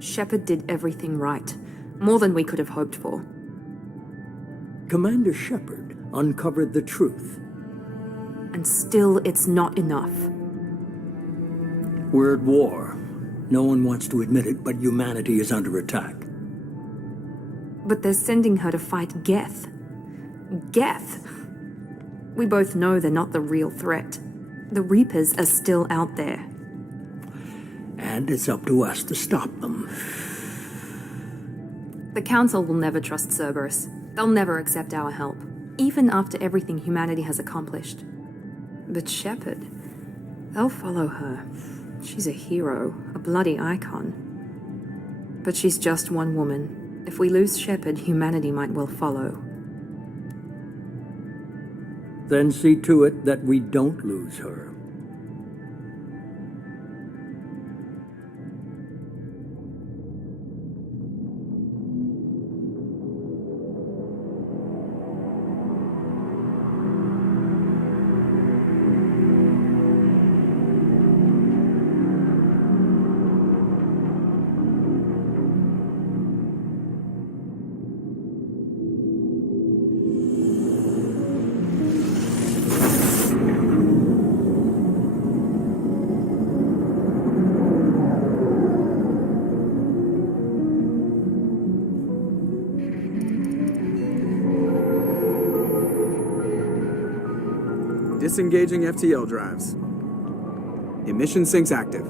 Shepard did everything right. More than we could have hoped for. Commander Shepard uncovered the truth. And still, it's not enough. We're at war. No one wants to admit it, but humanity is under attack. But they're sending her to fight Geth. Geth! We both know they're not the real threat. The Reapers are still out there. And it's up to us to stop them. The Council will never trust Cerberus. They'll never accept our help, even after everything humanity has accomplished. But Shepard, they'll follow her. She's a hero, a bloody icon. But she's just one woman. If we lose Shepard, humanity might well follow. Then see to it that we don't lose her. Disengaging FTL drives. Emission sinks active.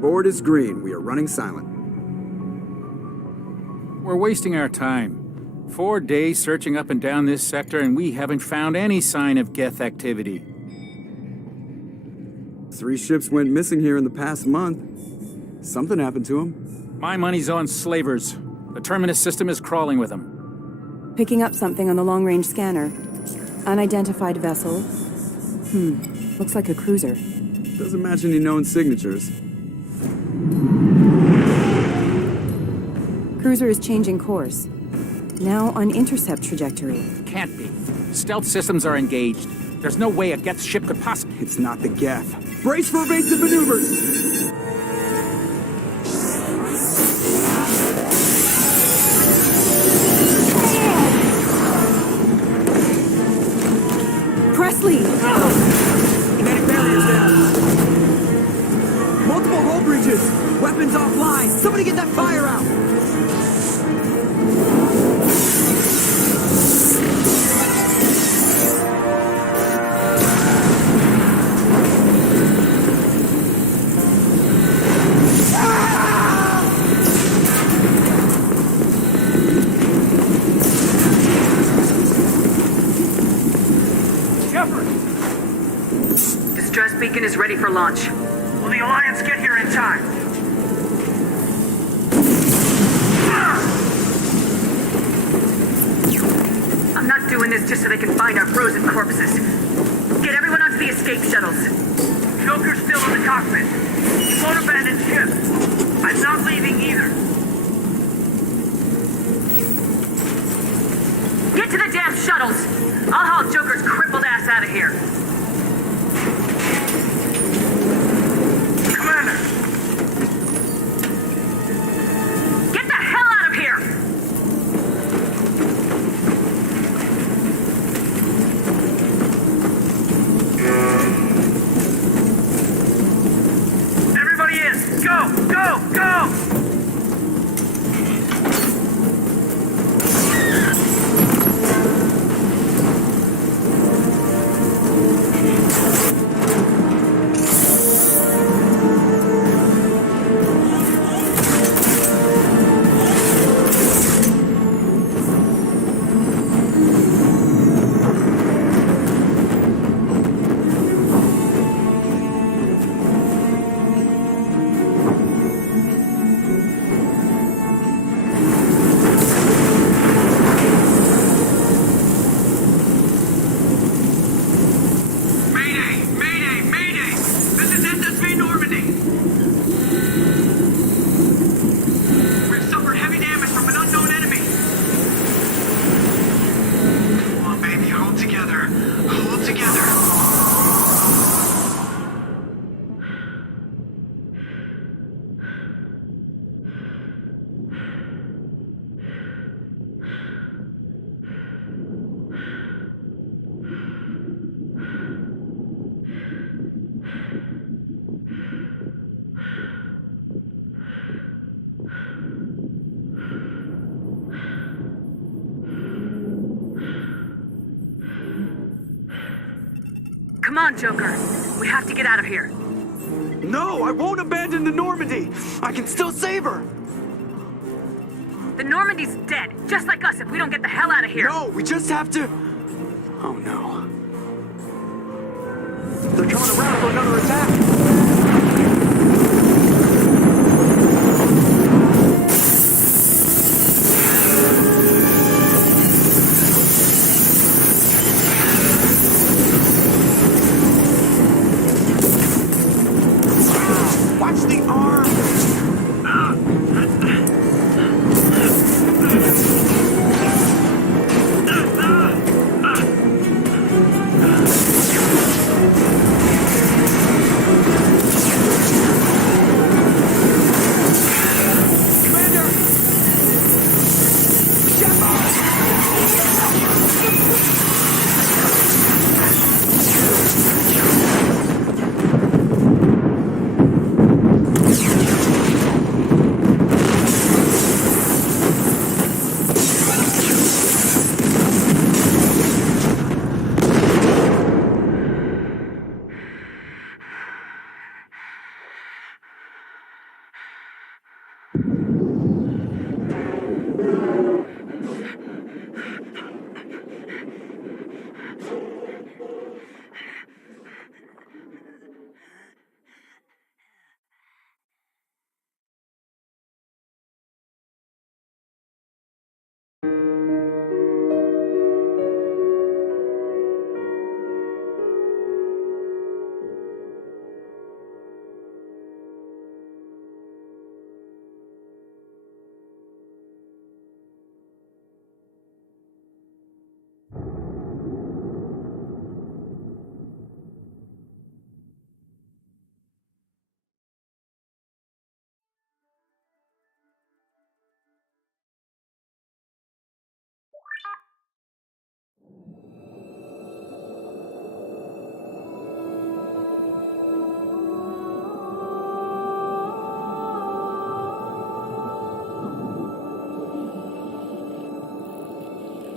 Board is green. We are running silent. We're wasting our time. 4 days searching up and down this sector, and we haven't found any sign of Geth activity. 3 ships went missing here in the past month. Something happened to them. My money's on slavers. The Terminus system is crawling with them. Picking up something on the long-range scanner. Unidentified vessel. Looks like a cruiser. Doesn't match any known signatures. Cruiser is changing course. Now on intercept trajectory. Can't be. Stealth systems are engaged. There's no way a Geth ship could possibly... It's not the Geth. Brace for evasive maneuvers! Presley! Kinetic barriers down. Multiple hull breaches. Weapons offline. Somebody get that fire out. Distress beacon is ready for launch. Will the Alliance get here in time? I'm not doing this just so they can find our frozen corpses. Get everyone onto the escape shuttles. Joker's still in the cockpit. He won't abandon ship. I'm not leaving either. Get to the damn shuttles! I'll haul Joker's crippled ass out of here. Commander! Get the hell out of here! Everybody in! Go! Go! Go! Come on, Joker. We have to get out of here. No, I won't abandon the Normandy! I can still save her! The Normandy's dead, just like us if we don't get the hell out of here. No, we just have to... Oh no. They're coming around for another attack! Watch the arm!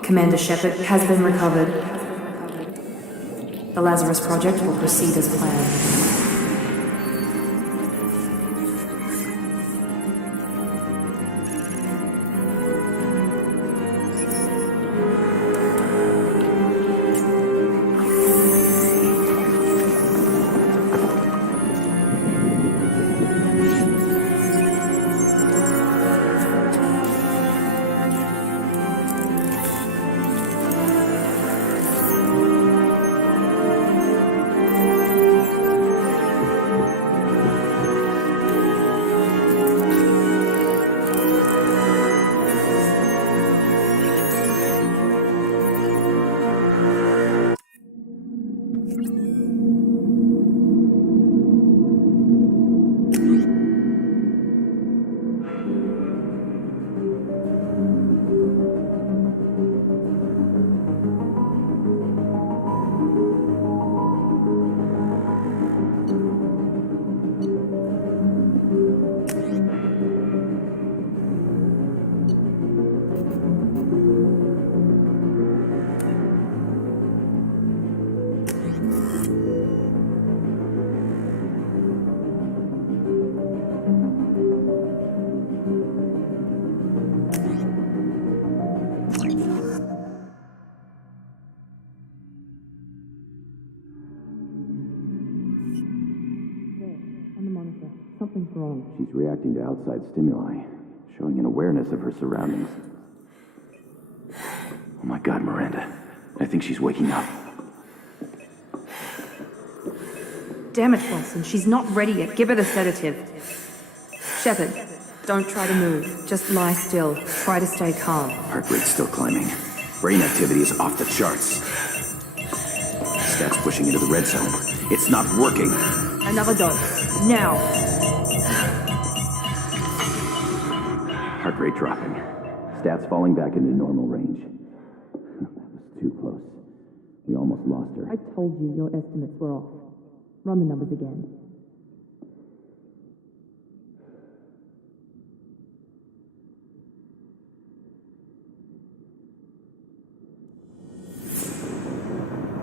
Commander Shepard has been recovered. The Lazarus Project will proceed as planned. Something's wrong. She's reacting to outside stimuli, showing an awareness of her surroundings. Oh my God, Miranda. I think she's waking up. Damn it, Wilson, she's not ready yet. Give her the sedative. Shepard, don't try to move. Just lie still. Try to stay calm. Heart rate's still climbing. Brain activity is off the charts. Stats pushing into the red zone. It's not working. Another dose. Now. Heart rate dropping. Stats falling back into normal range. That was too close. We almost lost her. I told you your estimates were off. Run the numbers again.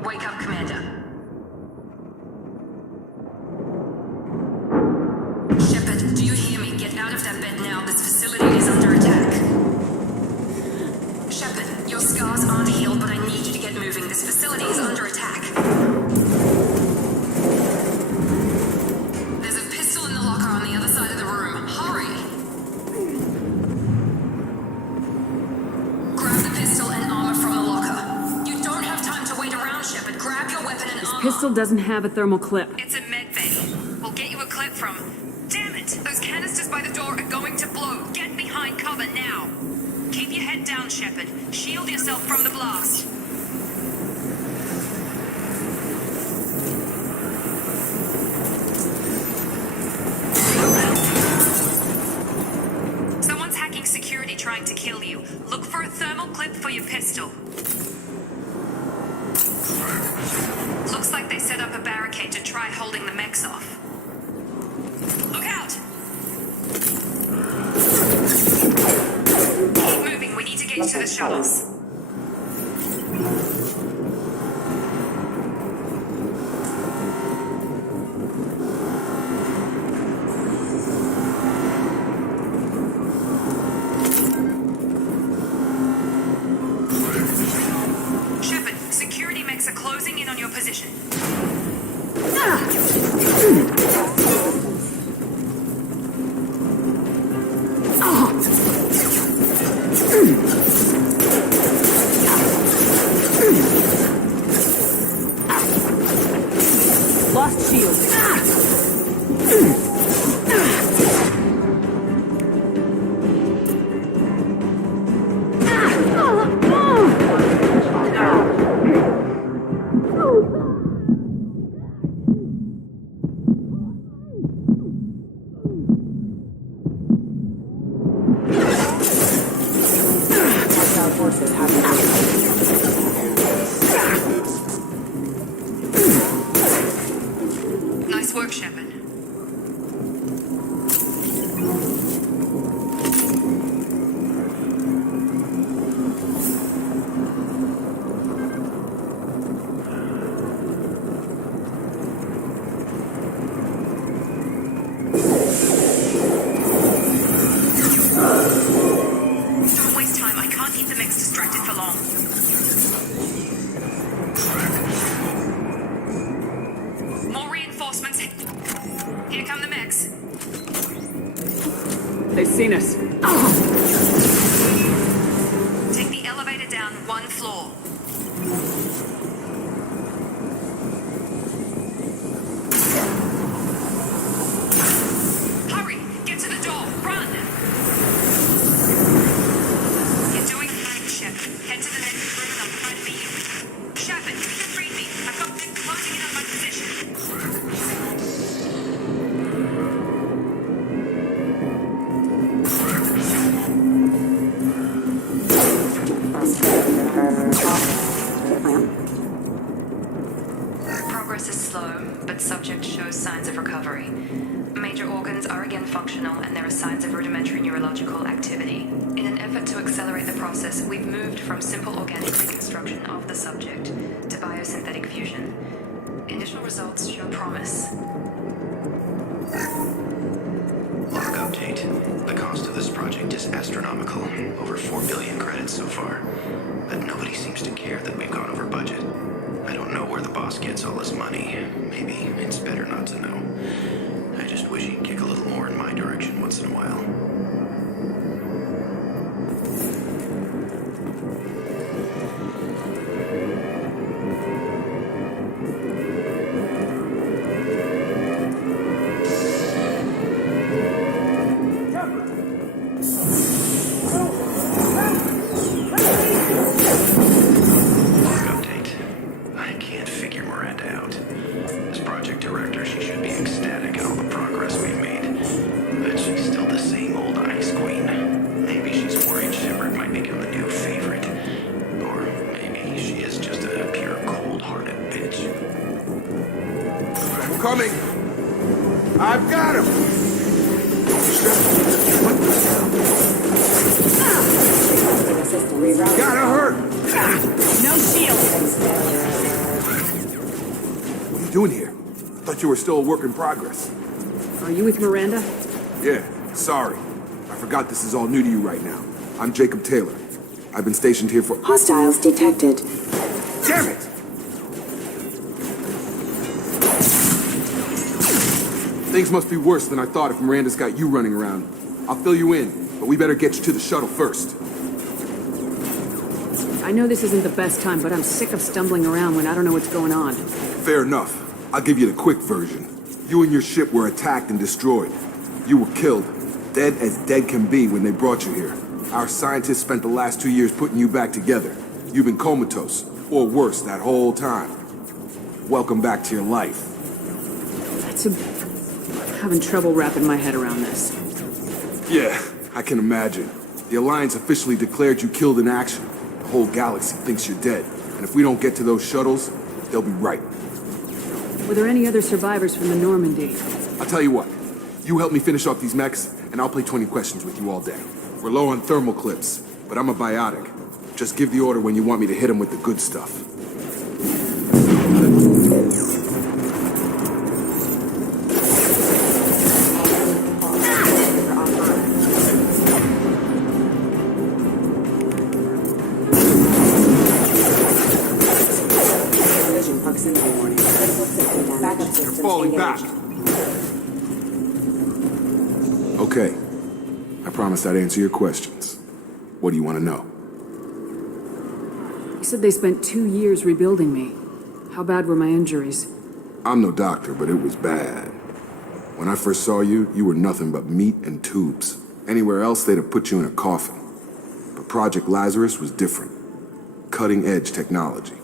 Wake up, Commander. that bed now. This facility is under attack. Shepard, your scars aren't healed, but I need you to get moving. This facility is under attack. There's a pistol in the locker on the other side of the room. Hurry! Grab the pistol and armor from the locker. You don't have time to wait around, Shepard. Grab your weapon and armor. Pistol doesn't have a thermal clip. It's a med bay. We'll get you a clip from... Damn it! Those canisters by the door are going to blow. Get behind cover now. Keep your head down, Shepard. Shield yourself from the blast. Someone's hacking security trying to kill you. Look for a thermal clip for your pistol. Looks like they set up a barricade to try holding the mechs off. Look out! Keep moving, we need to get you to the shuttles. Shepard, security mechs are closing in on your position. Lost shield. Nice work, Shepard. Don't waste time. I can't keep the mix distracted for long. More reinforcements. Here come the mechs. They've seen us. Take the elevator down one floor. Hurry! Get to the door! Run! You're doing fine, Shepard. Head to the next room and I'll try to meet you. Shepard, you can read me. I've got them closing in on my position. Progress is slow, but subject shows signs of recovery. Major organs are again functional and there are signs of rudimentary neurological activity. In an effort to accelerate the process, we've moved from simple organic reconstruction of the subject to biosynthetic fusion. Initial results show promise. Log update. The cost of this project is astronomical. Over 4 billion credits so far. But nobody seems to care that we've gone over budget. I don't know where the boss gets all his money. Maybe it's better not to know. I just wish he'd kick a little more in my direction once in a while. Coming! I've got him! Gotta hurt! No shield. What are you doing here? I thought you were still a work in progress. Are you with Miranda? Yeah, sorry. I forgot this is all new to you right now. I'm Jacob Taylor. I've been stationed here for— Hostiles detected. Damn it! Things must be worse than I thought if Miranda's got you running around. I'll fill you in, but we better get you to the shuttle first. I know this isn't the best time, but I'm sick of stumbling around when I don't know what's going on. Fair enough. I'll give you the quick version. You and your ship were attacked and destroyed. You were killed. Dead as dead can be when they brought you here. Our scientists spent the last 2 years putting you back together. You've been comatose, or worse, that whole time. Welcome back to your life. I'm having trouble wrapping my head around this. Yeah, I can imagine. The Alliance officially declared you killed in action. The whole galaxy thinks you're dead. And if we don't get to those shuttles, they'll be right. Were there any other survivors from the Normandy? I'll tell you what. You help me finish off these mechs, and I'll play 20 questions with you all day. We're low on thermal clips, but I'm a biotic. Just give the order when you want me to hit them with the good stuff. You're falling back. Okay. I promised I'd answer your questions. What do you want to know? You said they spent 2 years rebuilding me. How bad were my injuries? I'm no doctor, but it was bad. When I first saw you, you were nothing but meat and tubes. Anywhere else, they'd have put you in a coffin. But Project Lazarus was different. Cutting-edge technology.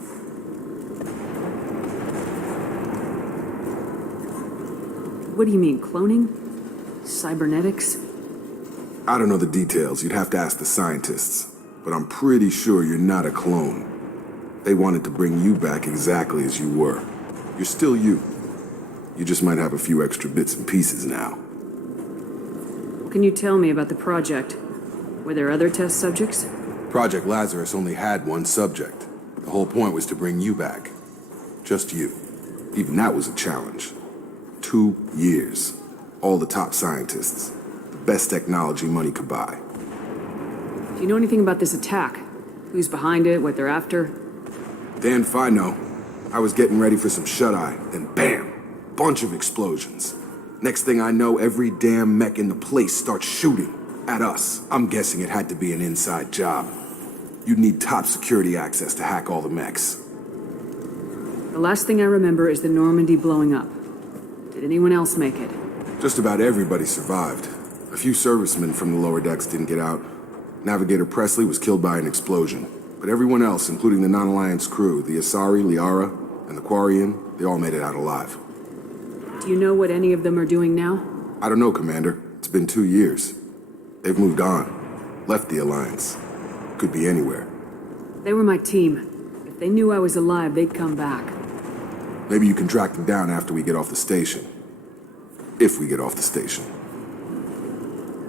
What do you mean, cloning? Cybernetics? I don't know the details. You'd have to ask the scientists. But I'm pretty sure you're not a clone. They wanted to bring you back exactly as you were. You're still you. You just might have a few extra bits and pieces now. What can you tell me about the project? Were there other test subjects? Project Lazarus only had one subject. The whole point was to bring you back. Just you. Even that was a challenge. 2 years. All the top scientists. The best technology money could buy. Do you know anything about this attack? Who's behind it, what they're after? Damned if I know. I was getting ready for some shut-eye, then bam! Bunch of explosions. Next thing I know, every damn mech in the place starts shooting at us. I'm guessing it had to be an inside job. You'd need top security access to hack all the mechs. The last thing I remember is the Normandy blowing up. Did anyone else make it? Just about everybody survived. A few servicemen from the lower decks didn't get out. Navigator Presley was killed by an explosion. But everyone else, including the non-Alliance crew, the Asari, Liara, and the Quarian, they all made it out alive. Do you know what any of them are doing now? I don't know, Commander. It's been 2 years. They've moved on. Left the Alliance. Could be anywhere. They were my team. If they knew I was alive, they'd come back. Maybe you can track them down after we get off the station. If we get off the station.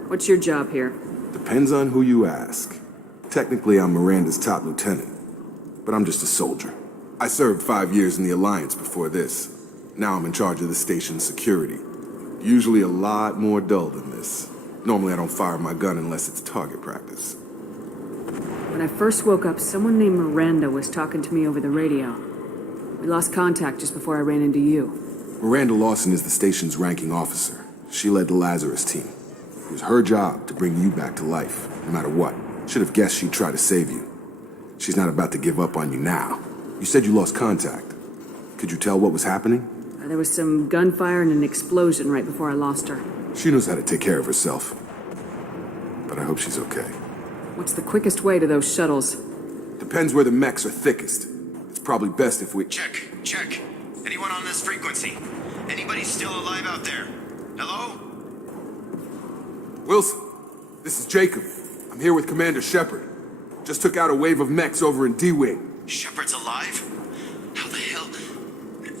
What's your job here? Depends on who you ask. Technically, I'm Miranda's top lieutenant. But I'm just a soldier. I served 5 years in the Alliance before this. Now I'm in charge of the station's security. Usually a lot more dull than this. Normally I don't fire my gun unless it's target practice. When I first woke up, someone named Miranda was talking to me over the radio. We lost contact just before I ran into you. Miranda Lawson is the station's ranking officer. She led the Lazarus team. It was her job to bring you back to life, no matter what. Should have guessed she'd try to save you. She's not about to give up on you now. You said you lost contact. Could you tell what was happening? There was some gunfire and an explosion right before I lost her. She knows how to take care of herself. But I hope she's okay. What's the quickest way to those shuttles? Depends where the mechs are thickest. It's probably best if we— Check. Anyone on this frequency? Anybody still alive out there? Hello? Wilson, this is Jacob. I'm here with Commander Shepard. Just took out a wave of mechs over in D-Wing. Shepard's alive? How the hell?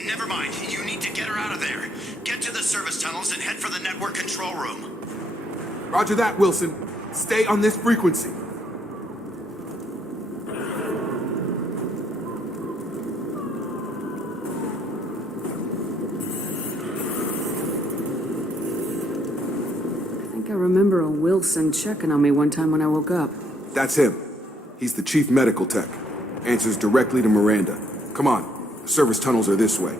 Never mind. You need to get her out of there. Get to the service tunnels and head for the network control room. Roger that, Wilson. Stay on this frequency. I think think I remember a Wilson checking on me one time when I woke up. That's him. He's the chief medical tech. Answers directly to Miranda. Come on. Service tunnels are this way.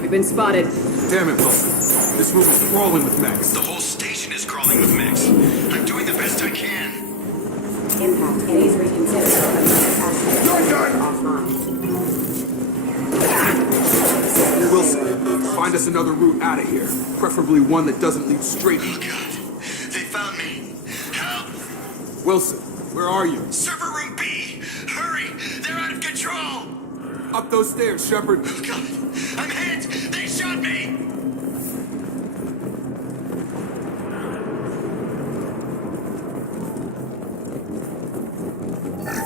We've been spotted. Damn it, Wilson. This room is crawling with mechs. The whole station is crawling with mechs. I'm doing the best I can. Impact is reconsidered. You're done! Wilson, find us another route out of here. Preferably one that doesn't lead straight. Oh, God. They found me. Help! Wilson, where are you? Server room B! Hurry! They're out of control! Up those stairs, Shepard. Oh, God. I'm hit! They shot me!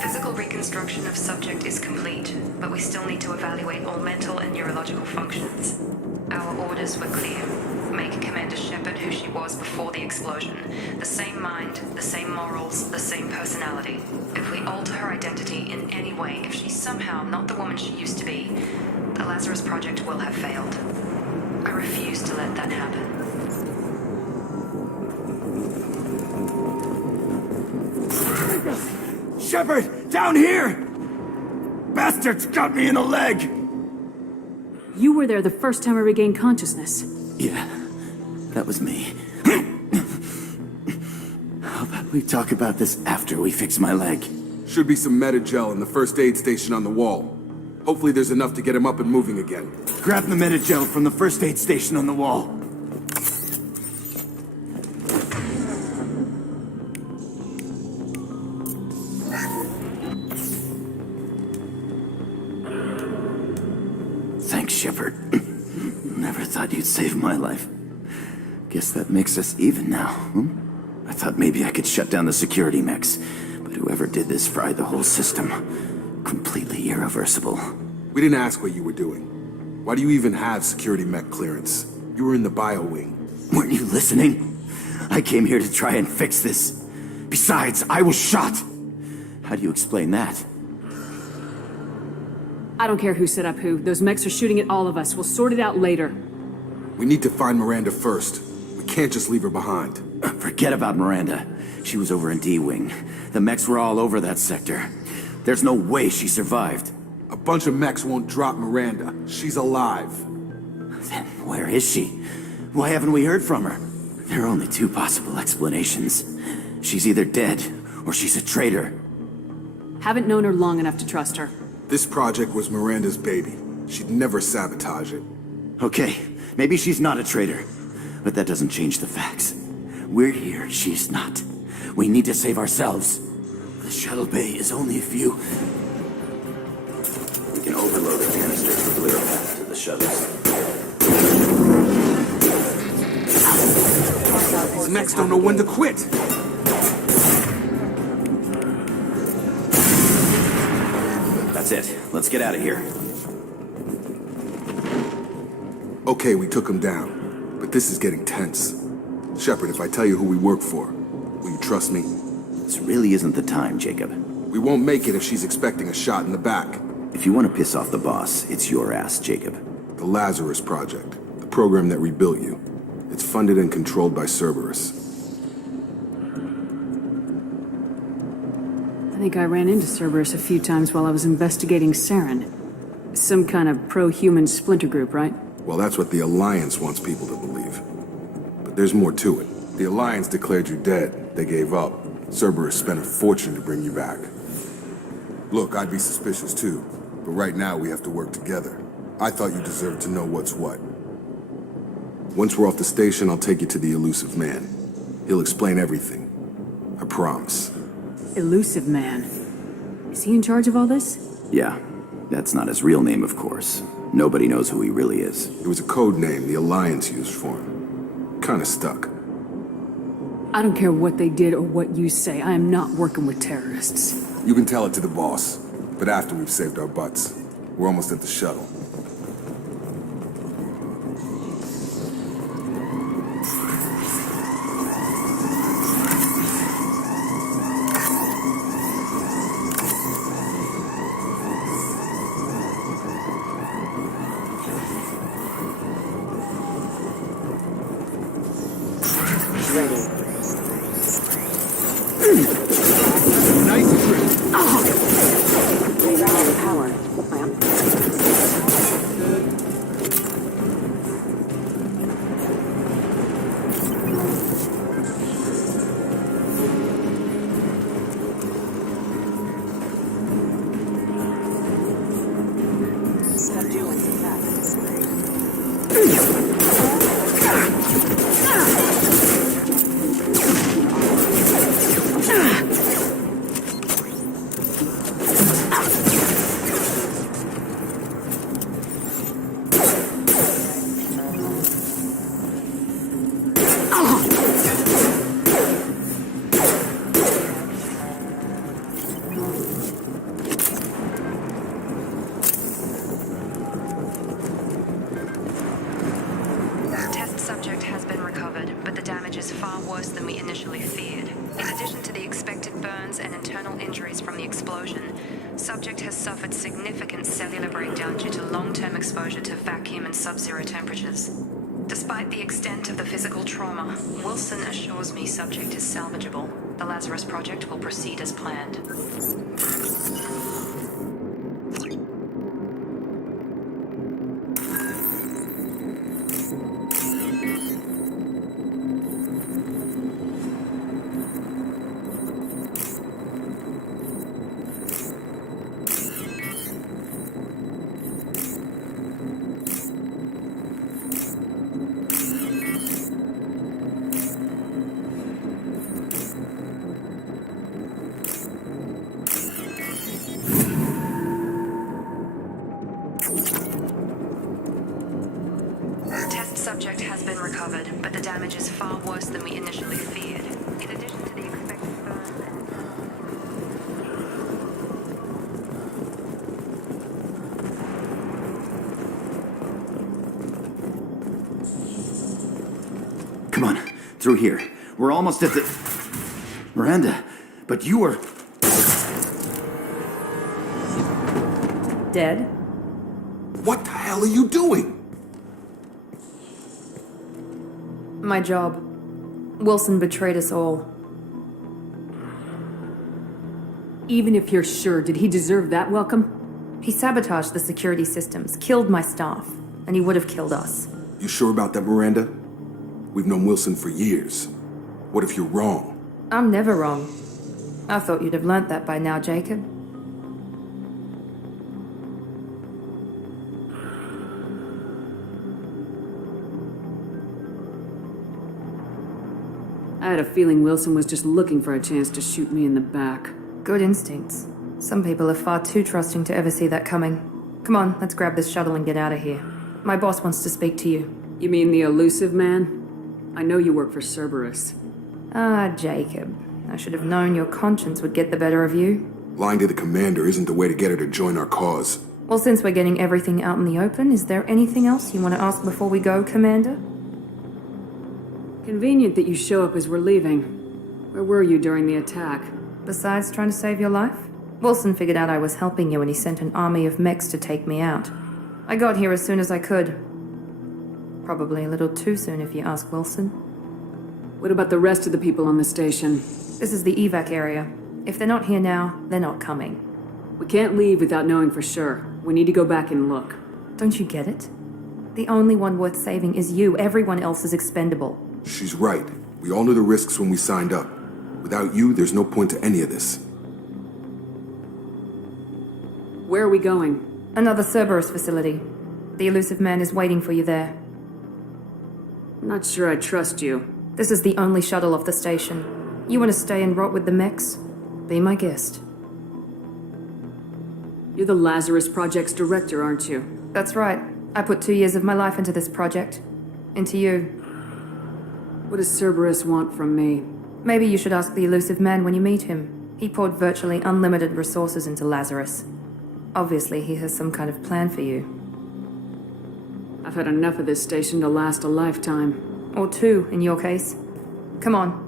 Physical reconstruction of subject is complete, but we still need to evaluate all mental and neurological functions. Our orders were clear. Make Commander Shepard who she was before the explosion. The same mind, the same morals, the same personality. If we alter her identity in any way, if she's somehow not the woman she used to be, the Lazarus Project will have failed. I refuse to let that happen. Shepard! Down here! Bastards got me in the leg! You were there the first time I regained consciousness. Yeah, that was me. How about we talk about this after we fix my leg? Should be some Metagel in the first aid station on the wall. Hopefully there's enough to get him up and moving again. Grab the Metagel from the first aid station on the wall. Thanks, Shepard. Never thought you'd save my life. Guess that makes us even now, I thought maybe I could shut down the security mechs, but whoever did this fried the whole system. Completely irreversible. We didn't ask what you were doing. Why do you even have security mech clearance? You were in the bio wing. Weren't you listening? I came here to try and fix this. Besides, I was shot. How do you explain that? I don't care who set up who. Those mechs are shooting at all of us. We'll sort it out later. We need to find Miranda first. We can't just leave her behind. Forget about Miranda. She was over in D-Wing. The mechs were all over that sector. There's no way she survived. A bunch of mechs won't drop Miranda. She's alive. Then where is she? Why haven't we heard from her? There are only two possible explanations. She's either dead, or she's a traitor. Haven't known her long enough to trust her. This project was Miranda's baby. She'd never sabotage it. Okay, maybe she's not a traitor. But that doesn't change the facts. We're here, she's not. We need to save ourselves. The shuttle bay is only a few... We can overload the canisters to clear a path to the shuttles. These mechs don't know when to quit. That's it. Let's get out of here. Okay, we took him down. But this is getting tense. Shepard, if I tell you who we work for, will you trust me? This really isn't the time, Jacob. We won't make it if she's expecting a shot in the back. If you want to piss off the boss, it's your ass, Jacob. The Lazarus Project, the program that rebuilt you. It's funded and controlled by Cerberus. I think I ran into Cerberus a few times while I was investigating Saren. Some kind of pro-human splinter group, right? Well, that's what the Alliance wants people to believe. But there's more to it. The Alliance declared you dead. They gave up. Cerberus spent a fortune to bring you back. Look, I'd be suspicious too. But right now, we have to work together. I thought you deserved to know what's what. Once we're off the station, I'll take you to the elusive man. He'll explain everything. I promise. Elusive man. Is he in charge of all this? Yeah. That's not his real name, of course. Nobody knows who he really is. It was a code name the Alliance used for him. Kinda stuck. I don't care what they did or what you say. I am not working with terrorists. You can tell it to the boss. But after we've saved our butts. We're almost at the shuttle. Nice trick. Rerouting power. Despite the extent of the physical trauma, Wilson assures me subject is salvageable. The Lazarus Project will proceed as planned. Subject has been recovered, but the damage is far worse than we initially feared. In addition to the expected burns and... Come on, through here. We're almost at the... Miranda, but you are... Dead? What the hell are you doing? My job. Wilson betrayed us all. Even if you're sure, did he deserve that welcome? He sabotaged the security systems, killed my staff, and he would have killed us. You sure about that, Miranda? We've known Wilson for years. What if you're wrong? I'm never wrong. I thought you'd have learnt that by now, Jacob. I had a feeling Wilson was just looking for a chance to shoot me in the back. Good instincts. Some people are far too trusting to ever see that coming. Come on, let's grab this shuttle and get out of here. My boss wants to speak to you. You mean the elusive man? I know you work for Cerberus. Ah, Jacob. I should have known your conscience would get the better of you. Lying to the commander isn't the way to get her to join our cause. Well, since we're getting everything out in the open, is there anything else you want to ask before we go, Commander? Convenient that you show up as we're leaving. Where were you during the attack? Besides trying to save your life? Wilson figured out I was helping you and he sent an army of mechs to take me out. I got here as soon as I could. Probably a little too soon if you ask Wilson. What about the rest of the people on the station? This is the evac area. If they're not here now, they're not coming. We can't leave without knowing for sure. We need to go back and look. Don't you get it? The only one worth saving is you. Everyone else is expendable. She's right. We all knew the risks when we signed up. Without you, there's no point to any of this. Where are we going? Another Cerberus facility. The elusive man is waiting for you there. I'm not sure I trust you. This is the only shuttle off the station. You want to stay and rot with the mechs? Be my guest. You're the Lazarus Project's director, aren't you? That's right. I put 2 years of my life into this project. Into you. What does Cerberus want from me? Maybe you should ask the elusive man when you meet him. He poured virtually unlimited resources into Lazarus. Obviously, he has some kind of plan for you. I've had enough of this station to last a lifetime. Or 2, in your case. Come on.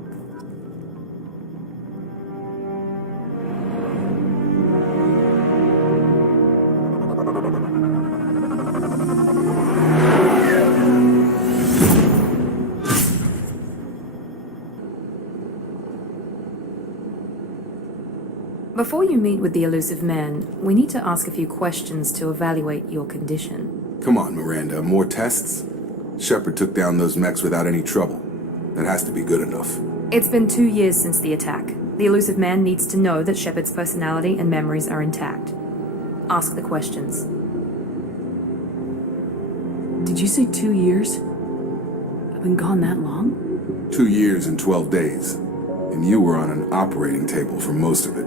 Before you meet with the elusive man, we need to ask a few questions to evaluate your condition. Come on, Miranda, more tests? Shepard took down those mechs without any trouble. That has to be good enough. It's been 2 years since the attack. The elusive man needs to know that Shepard's personality and memories are intact. Ask the questions. Did you say 2 years? I've been gone that long? 2 years and 12 days. And you were on an operating table for most of it.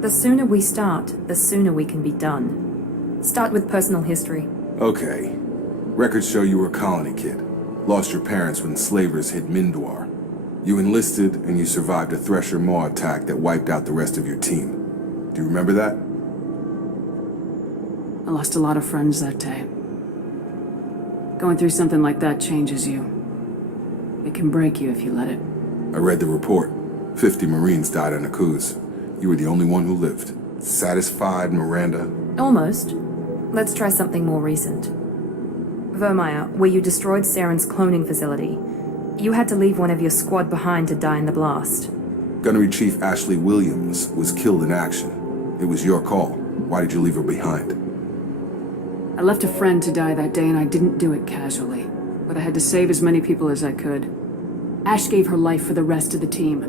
The sooner we start, the sooner we can be done. Start with personal history. Okay. Records show you were a colony kid. Lost your parents when slavers hit Mindwar. You enlisted and you survived a Thresher Maw attack that wiped out the rest of your team. Do you remember that? I lost a lot of friends that day. Going through something like that changes you. It can break you if you let it. I read the report. 50 Marines died on a cruise. You were the only one who lived. Satisfied, Miranda? Almost. Let's try something more recent. Vermeer, where you destroyed Saren's cloning facility. You had to leave one of your squad behind to die in the blast. Gunnery Chief Ashley Williams was killed in action. It was your call. Why did you leave her behind? I left a friend to die that day and I didn't do it casually. But I had to save as many people as I could. Ash gave her life for the rest of the team.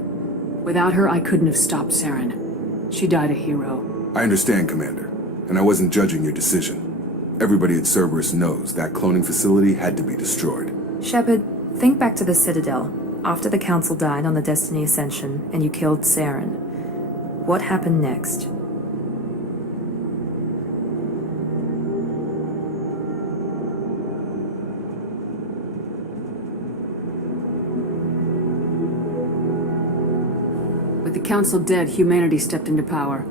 Without her, I couldn't have stopped Saren. She died a hero. I understand, Commander. And I wasn't judging your decision. Everybody at Cerberus knows that cloning facility had to be destroyed. Shepard, think back to the Citadel, after the Council died on the Destiny Ascension and you killed Saren. What happened next? With the Council dead, humanity stepped into power.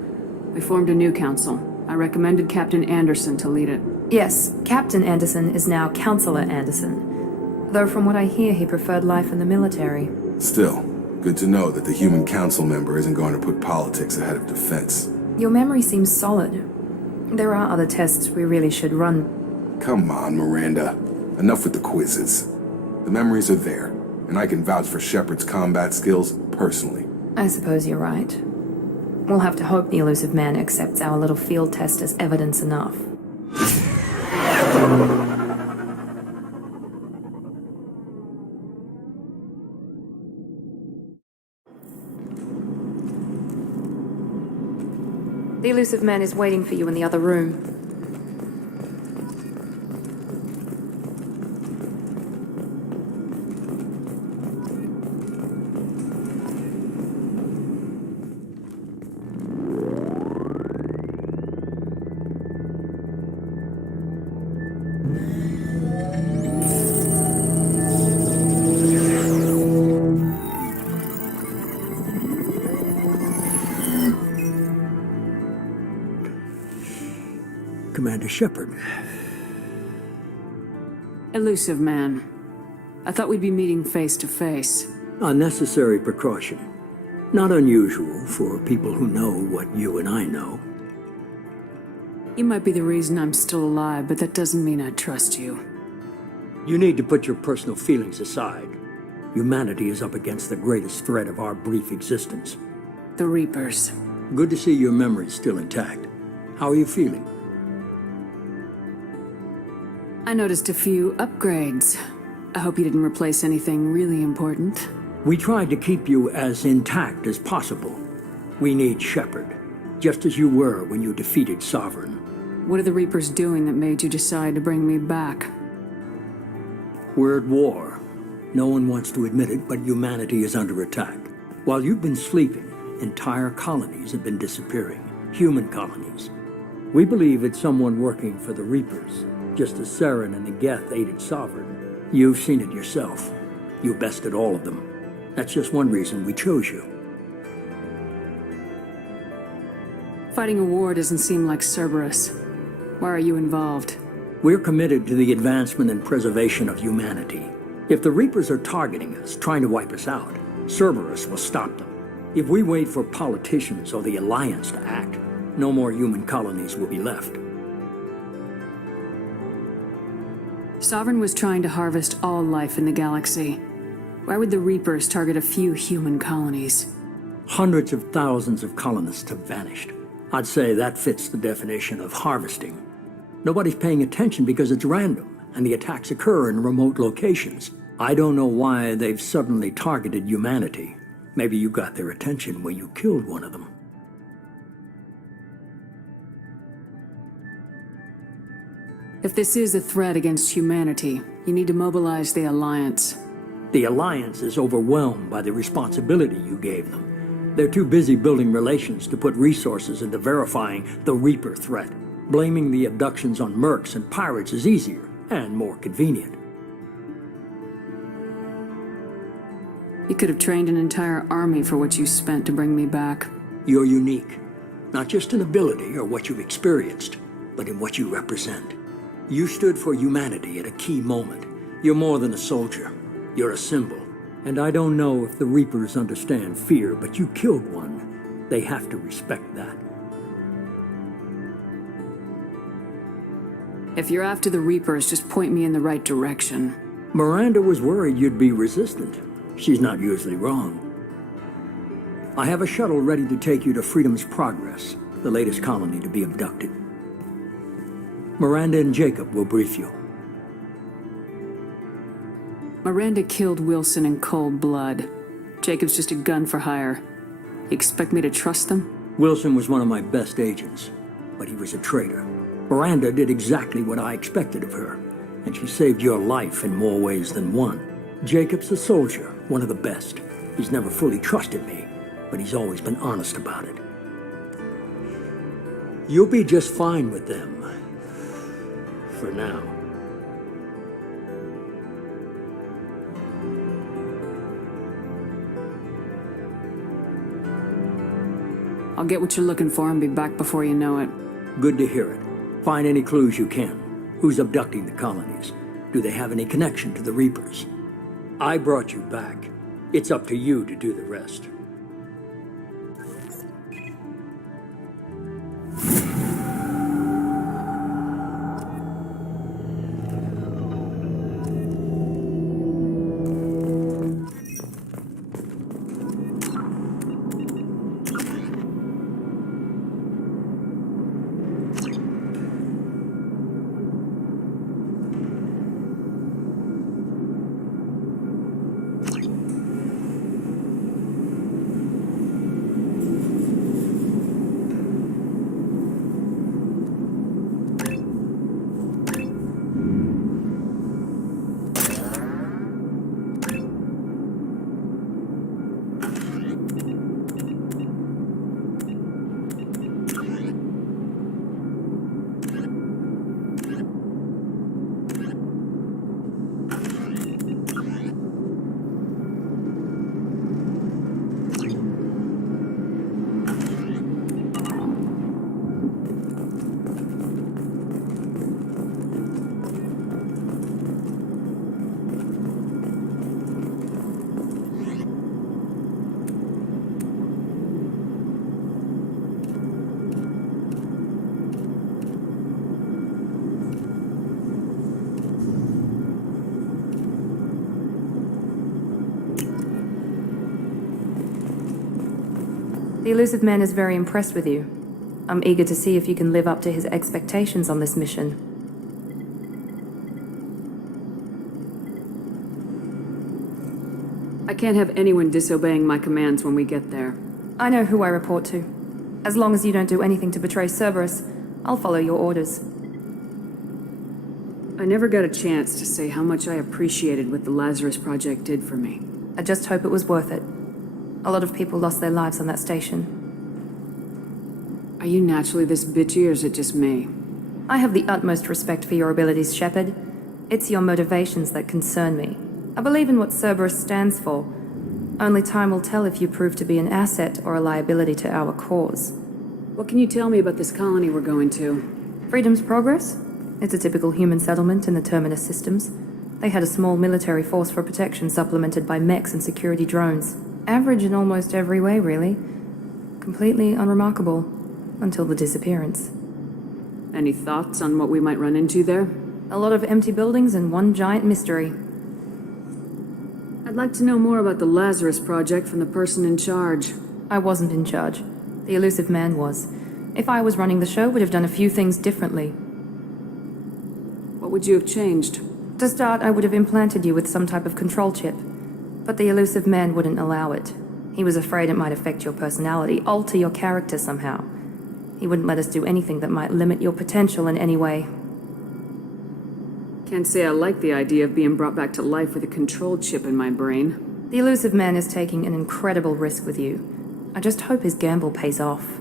We formed a new council. I recommended Captain Anderson to lead it. Yes, Captain Anderson is now Counselor Anderson. Though from what I hear, he preferred life in the military. Still, good to know that the human council member isn't going to put politics ahead of defense. Your memory seems solid. There are other tests we really should run. Come on, Miranda. Enough with the quizzes. The memories are there, and I can vouch for Shepard's combat skills personally. I suppose you're right. We'll have to hope the elusive man accepts our little field test as evidence enough. The elusive man is waiting for you in the other room. Commander Shepard. Elusive man. I thought we'd be meeting face to face. A necessary precaution. Not unusual for people who know what you and I know. You might be the reason I'm still alive, but that doesn't mean I trust you. You need to put your personal feelings aside. Humanity is up against the greatest threat of our brief existence. The Reapers. Good to see your memory's still intact. How are you feeling? I noticed a few upgrades. I hope you didn't replace anything really important. We tried to keep you as intact as possible. We need Shepard, just as you were when you defeated Sovereign. What are the Reapers doing that made you decide to bring me back? We're at war. No one wants to admit it, but humanity is under attack. While you've been sleeping, entire colonies have been disappearing. Human colonies. We believe it's someone working for the Reapers, just as Saren and the Geth aided Sovereign. You've seen it yourself. You bested all of them. That's just one reason we chose you. Fighting a war doesn't seem like Cerberus. Why are you involved? We're committed to the advancement and preservation of humanity. If the Reapers are targeting us, trying to wipe us out, Cerberus will stop them. If we wait for politicians or the Alliance to act, no more human colonies will be left. Sovereign was trying to harvest all life in the galaxy. Why would the Reapers target a few human colonies? Hundreds of thousands of colonists have vanished. I'd say that fits the definition of harvesting. Nobody's paying attention because it's random, and the attacks occur in remote locations. I don't know why they've suddenly targeted humanity. Maybe you got their attention when you killed one of them. If this is a threat against humanity, you need to mobilize the Alliance. The Alliance is overwhelmed by the responsibility you gave them. They're too busy building relations to put resources into verifying the Reaper threat. Blaming the abductions on mercs and pirates is easier and more convenient. You could have trained an entire army for what you spent to bring me back. You're unique, not just in ability or what you've experienced, but in what you represent. You stood for humanity at a key moment. You're more than a soldier. You're a symbol. And I don't know if the Reapers understand fear, but you killed one. They have to respect that. If you're after the Reapers, just point me in the right direction. Miranda was worried you'd be resistant. She's not usually wrong. I have a shuttle ready to take you to Freedom's Progress, the latest colony to be abducted. Miranda and Jacob will brief you. Miranda killed Wilson in cold blood. Jacob's just a gun for hire. You expect me to trust them? Wilson was one of my best agents, but he was a traitor. Miranda did exactly what I expected of her, and she saved your life in more ways than one. Jacob's a soldier, one of the best. He's never fully trusted me, but he's always been honest about it. You'll be just fine with them. For now. I'll get what you're looking for and be back before you know it. Good to hear it. Find any clues you can. Who's abducting the colonies? Do they have any connection to the Reapers? I brought you back. It's up to you to do the rest. The elusive man is very impressed with you. I'm eager to see if you can live up to his expectations on this mission. I can't have anyone disobeying my commands when we get there. I know who I report to. As long as you don't do anything to betray Cerberus, I'll follow your orders. I never got a chance to say how much I appreciated what the Lazarus Project did for me. I just hope it was worth it. A lot of people lost their lives on that station. Are you naturally this bitchy, or is it just me? I have the utmost respect for your abilities, Shepard. It's your motivations that concern me. I believe in what Cerberus stands for. Only time will tell if you prove to be an asset or a liability to our cause. What can you tell me about this colony we're going to? Freedom's Progress? It's a typical human settlement in the Terminus systems. They had a small military force for protection supplemented by mechs and security drones. Average in almost every way, really. Completely unremarkable. Until the disappearance. Any thoughts on what we might run into there? A lot of empty buildings and one giant mystery. I'd like to know more about the Lazarus Project from the person in charge. I wasn't in charge. The elusive man was. If I was running the show, would have done a few things differently. What would you have changed? To start, I would have implanted you with some type of control chip. But the elusive man wouldn't allow it. He was afraid it might affect your personality, alter your character somehow. He wouldn't let us do anything that might limit your potential in any way. Can't say I like the idea of being brought back to life with a control chip in my brain. The elusive man is taking an incredible risk with you. I just hope his gamble pays off.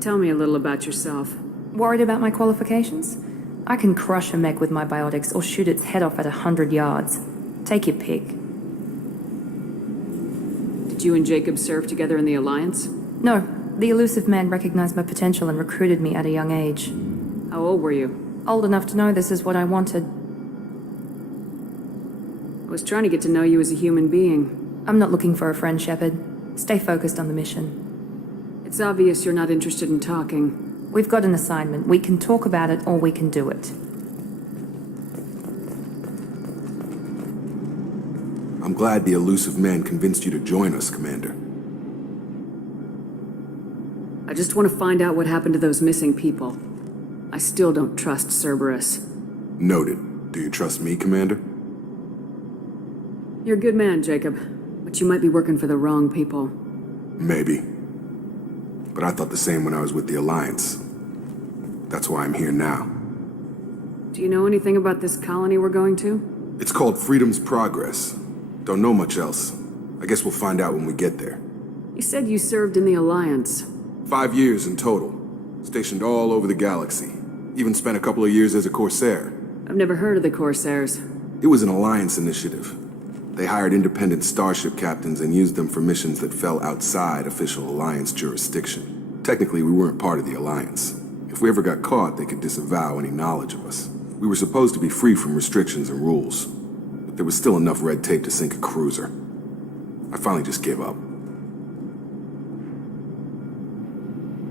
Tell me a little about yourself. Worried about my qualifications? I can crush a mech with my biotics or shoot its head off at 100 yards. Take your pick. Did you and Jacob serve together in the Alliance? No. The elusive man recognized my potential and recruited me at a young age. How old were you? Old enough to know this is what I wanted. I was trying to get to know you as a human being. I'm not looking for a friend, Shepard. Stay focused on the mission. It's obvious you're not interested in talking. We've got an assignment. We can talk about it or we can do it. I'm glad the elusive man convinced you to join us, Commander. I just want to find out what happened to those missing people. I still don't trust Cerberus. Noted. Do you trust me, Commander? You're a good man, Jacob. But you might be working for the wrong people. Maybe. But I thought the same when I was with the Alliance. That's why I'm here now. Do you know anything about this colony we're going to? It's called Freedom's Progress. Don't know much else. I guess we'll find out when we get there. You said you served in the Alliance. 5 years in total. Stationed all over the galaxy. Even spent a couple of years as a Corsair. I've never heard of the Corsairs. It was an Alliance initiative. They hired independent starship captains and used them for missions that fell outside official Alliance jurisdiction. Technically, we weren't part of the Alliance. If we ever got caught, they could disavow any knowledge of us. We were supposed to be free from restrictions and rules, but there was still enough red tape to sink a cruiser. I finally just gave up.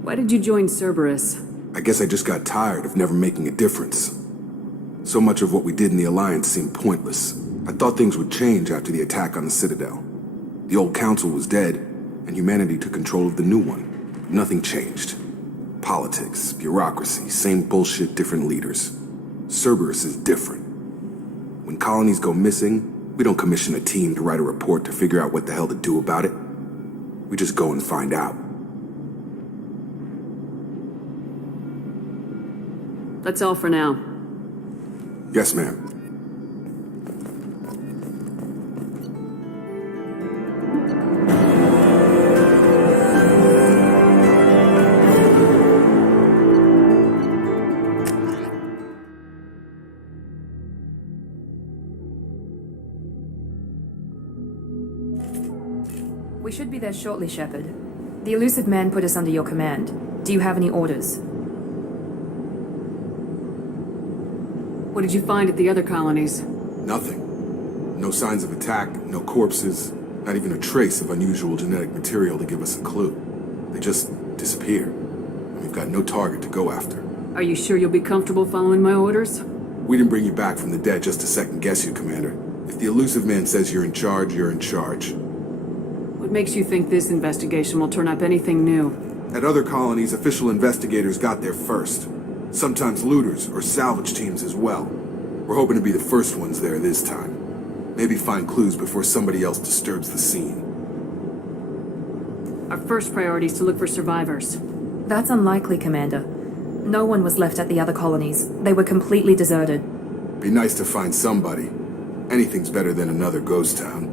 Why did you join Cerberus? I guess I just got tired of never making a difference. So much of what we did in the Alliance seemed pointless. I thought things would change after the attack on the Citadel. The old council was dead, and humanity took control of the new one. Nothing changed. Politics, bureaucracy, same bullshit, different leaders. Cerberus is different. When colonies go missing, we don't commission a team to write a report to figure out what the hell to do about it. We just go and find out. That's all for now. Yes, ma'am. We should be there shortly, Shepard. The elusive man put us under your command. Do you have any orders? What did you find at the other colonies? Nothing. No signs of attack, no corpses, not even a trace of unusual genetic material to give us a clue. They just disappear. We've got no target to go after. Are you sure you'll be comfortable following my orders? We didn't bring you back from the dead just to second-guess you, Commander. If the elusive man says you're in charge, you're in charge. What makes you think this investigation will turn up anything new? At other colonies, official investigators got there first. Sometimes looters or salvage teams as well. We're hoping to be the first ones there this time. Maybe find clues before somebody else disturbs the scene. Our first priority is to look for survivors. That's unlikely, Commander. No one was left at the other colonies. They were completely deserted. Be nice to find somebody. Anything's better than another ghost town.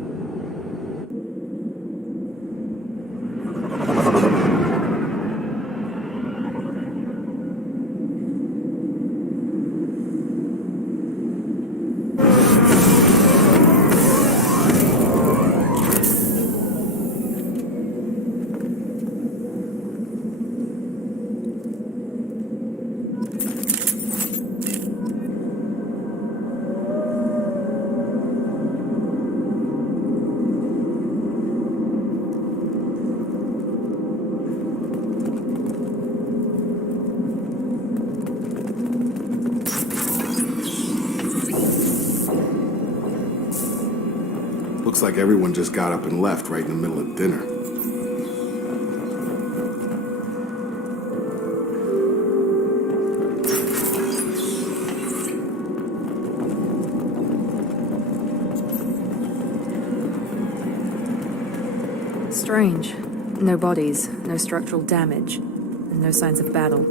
Looks like everyone just got up and left right in the middle of dinner. Strange. No bodies, no structural damage, and no signs of battle.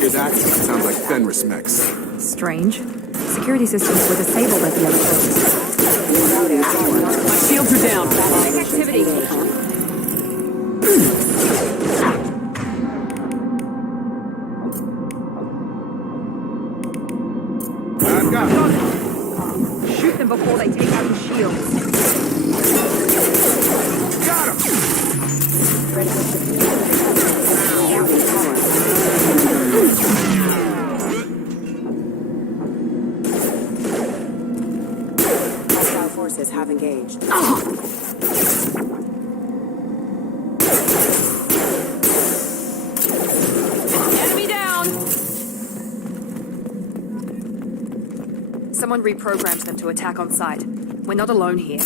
Hear that? Sounds like Fenris mechs. Strange. Security systems were disabled at the other post. My shields are down. Activity. Shoot them before they take out the shields. Got him! Hostile forces have engaged. Enemy down! Someone reprogrammed them to attack on sight. We're not alone here.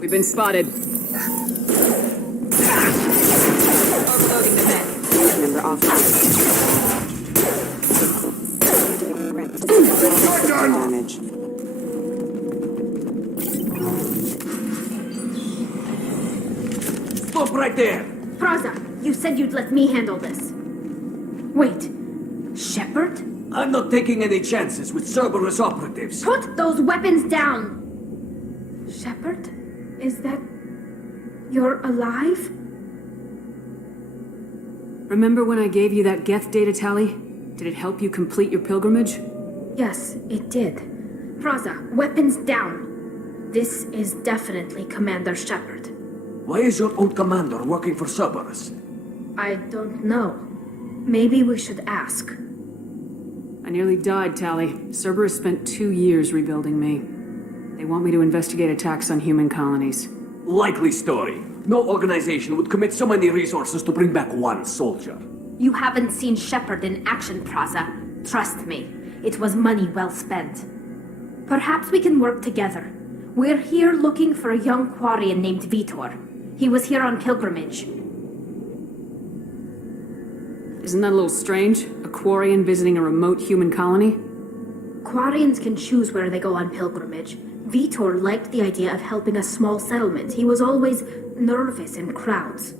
We've been spotted. Overloading the net. Member off. Damage. Stop right there! Praza, you said you'd let me handle this. Wait, Shepard? I'm not taking any chances with Cerberus operatives. Put those weapons down! Shepard? Is that... you're alive? Remember when I gave you that Geth data tally? Did it help you complete your pilgrimage? Yes, it did. Praza, weapons down. This is definitely Commander Shepard. Why is your old commander working for Cerberus? I don't know. Maybe we should ask. I nearly died, Tally. Cerberus spent 2 years rebuilding me. They want me to investigate attacks on human colonies. Likely story. No organization would commit so many resources to bring back one soldier. You haven't seen Shepard in action, Praza. Trust me, it was money well spent. Perhaps we can work together. We're here looking for a young Quarian named Vitor. He was here on pilgrimage. Isn't that a little strange? A Quarian visiting a remote human colony? Quarians can choose where they go on pilgrimage. Vitor liked the idea of helping a small settlement. He was always nervous in crowds.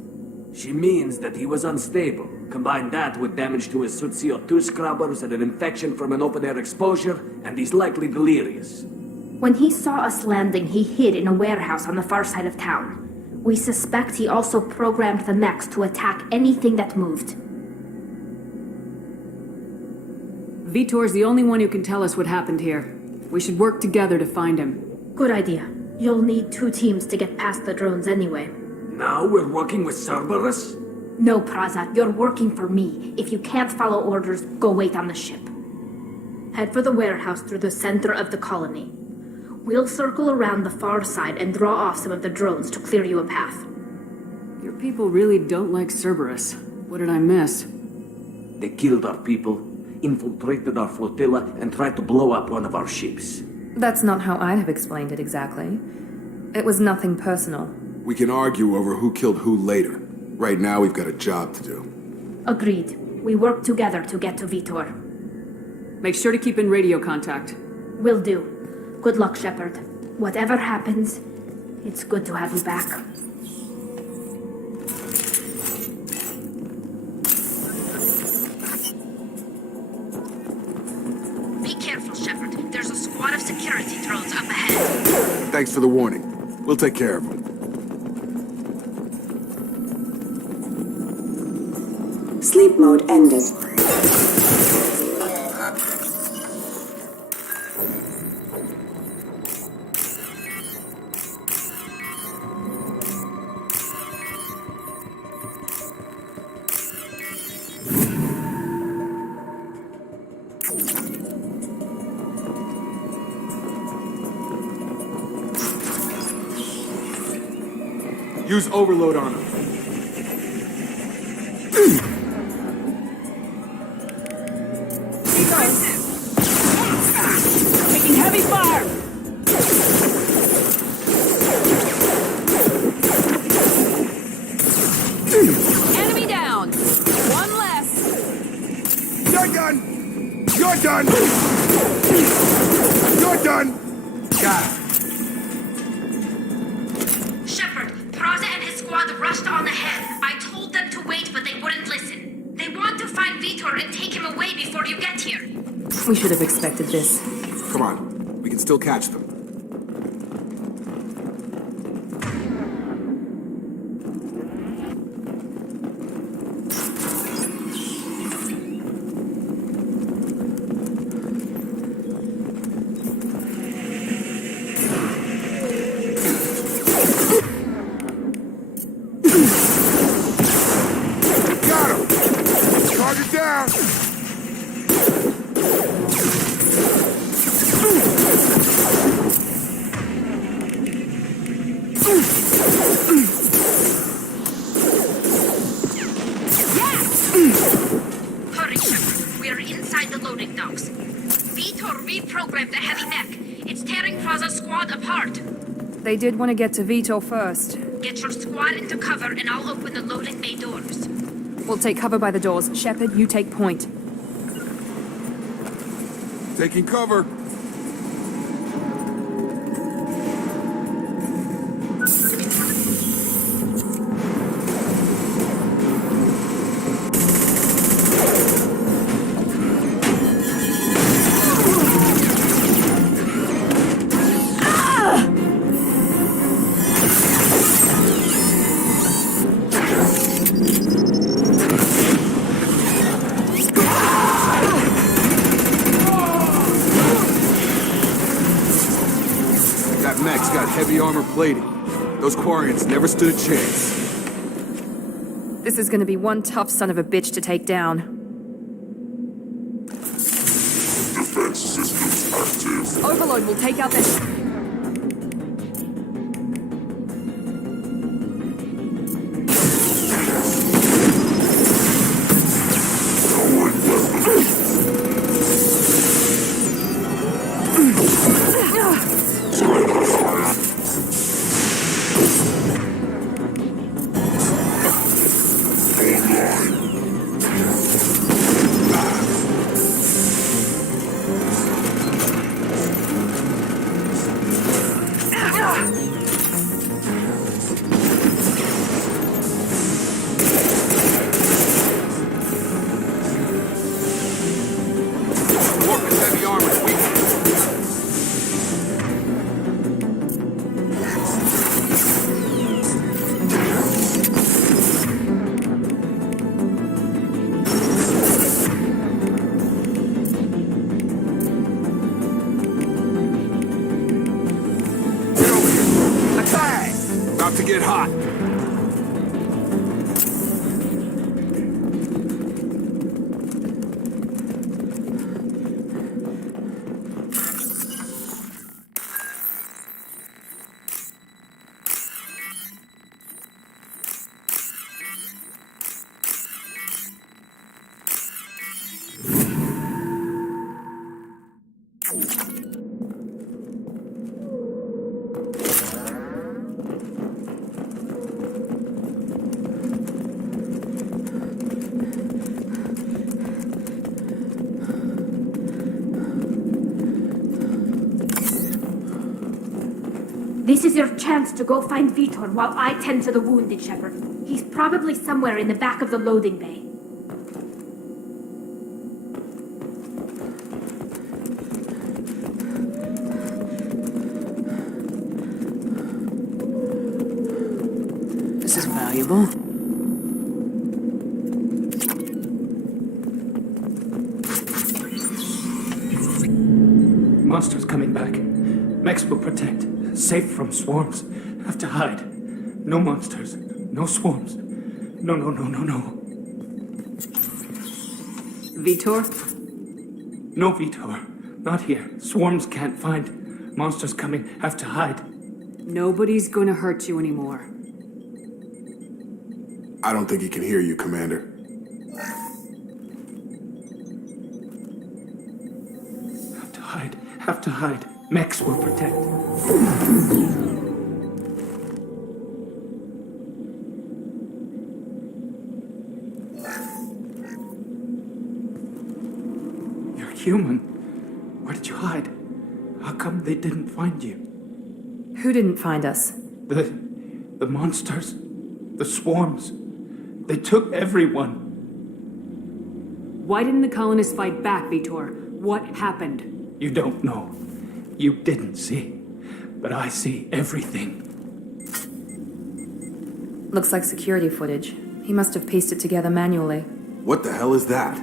She means that he was unstable. Combine that with damage to his suit CO2 scrubbers and an infection from an open-air exposure, and he's likely delirious. When he saw us landing, he hid in a warehouse on the far side of town. We suspect he also programmed the mechs to attack anything that moved. Vitor's the only one who can tell us what happened here. We should work together to find him. Good idea. You'll need 2 teams to get past the drones anyway. Now we're working with Cerberus? No, Praza, you're working for me. If you can't follow orders, go wait on the ship. Head for the warehouse through the center of the colony. We'll circle around the far side and draw off some of the drones to clear you a path. Your people really don't like Cerberus. What did I miss? They killed our people, infiltrated our flotilla, and tried to blow up one of our ships. That's not how I'd have explained it exactly. It was nothing personal. We can argue over who killed who later. Right now, we've got a job to do. Agreed. We work together to get to Vitor. Make sure to keep in radio contact. Will do. Good luck, Shepard. Whatever happens, it's good to have you back. Be careful, Shepard. There's a squad of security drones up ahead. Thanks for the warning. We'll take care of him. Sleep mode ended. Use overload on him. Taking heavy fire! Enemy down! One less! You're done! You're done! You're done! Got it. Shepard, Praza and his squad rushed on ahead. I told them to wait, but they wouldn't listen. They want to find Vitor and take him away before you get here. We should have expected this. Come on. We can still catch them. Got him! Target down! Hurry, Shepard. We're inside the loading docks. Vitor reprogrammed the heavy mech. It's tearing Praza's squad apart. They did want to get to Vitor first. Get your squad into cover and I'll open the loading bay doors. We'll take cover by the doors. Shepard, you take point. Taking cover. That mech's got heavy armor plating. Those Quarians never stood a chance. This is going to be one tough son of a bitch to take down. Defense systems active. Overload will take out this. About to get hot. This is your chance to go find Vitor while I tend to the wounded, Shepard. He's probably somewhere in the back of the loading bay. This is valuable. Monsters coming back. Mechs will protect. Safe from swarms. Have to hide. No monsters. No swarms. No. Vitor? No Vitor. Not here. Swarms can't find. Monsters coming. Have to hide. Nobody's gonna hurt you anymore. I don't think he can hear you, Commander. Have to hide. Mechs will protect. You're human. Where did you hide? How come they didn't find you? Who didn't find us? The monsters. The swarms. They took everyone. Why didn't the colonists fight back, Vitor? What happened? You don't know. You didn't see. But I see everything. Looks like security footage. He must have pieced it together manually. What the hell is that?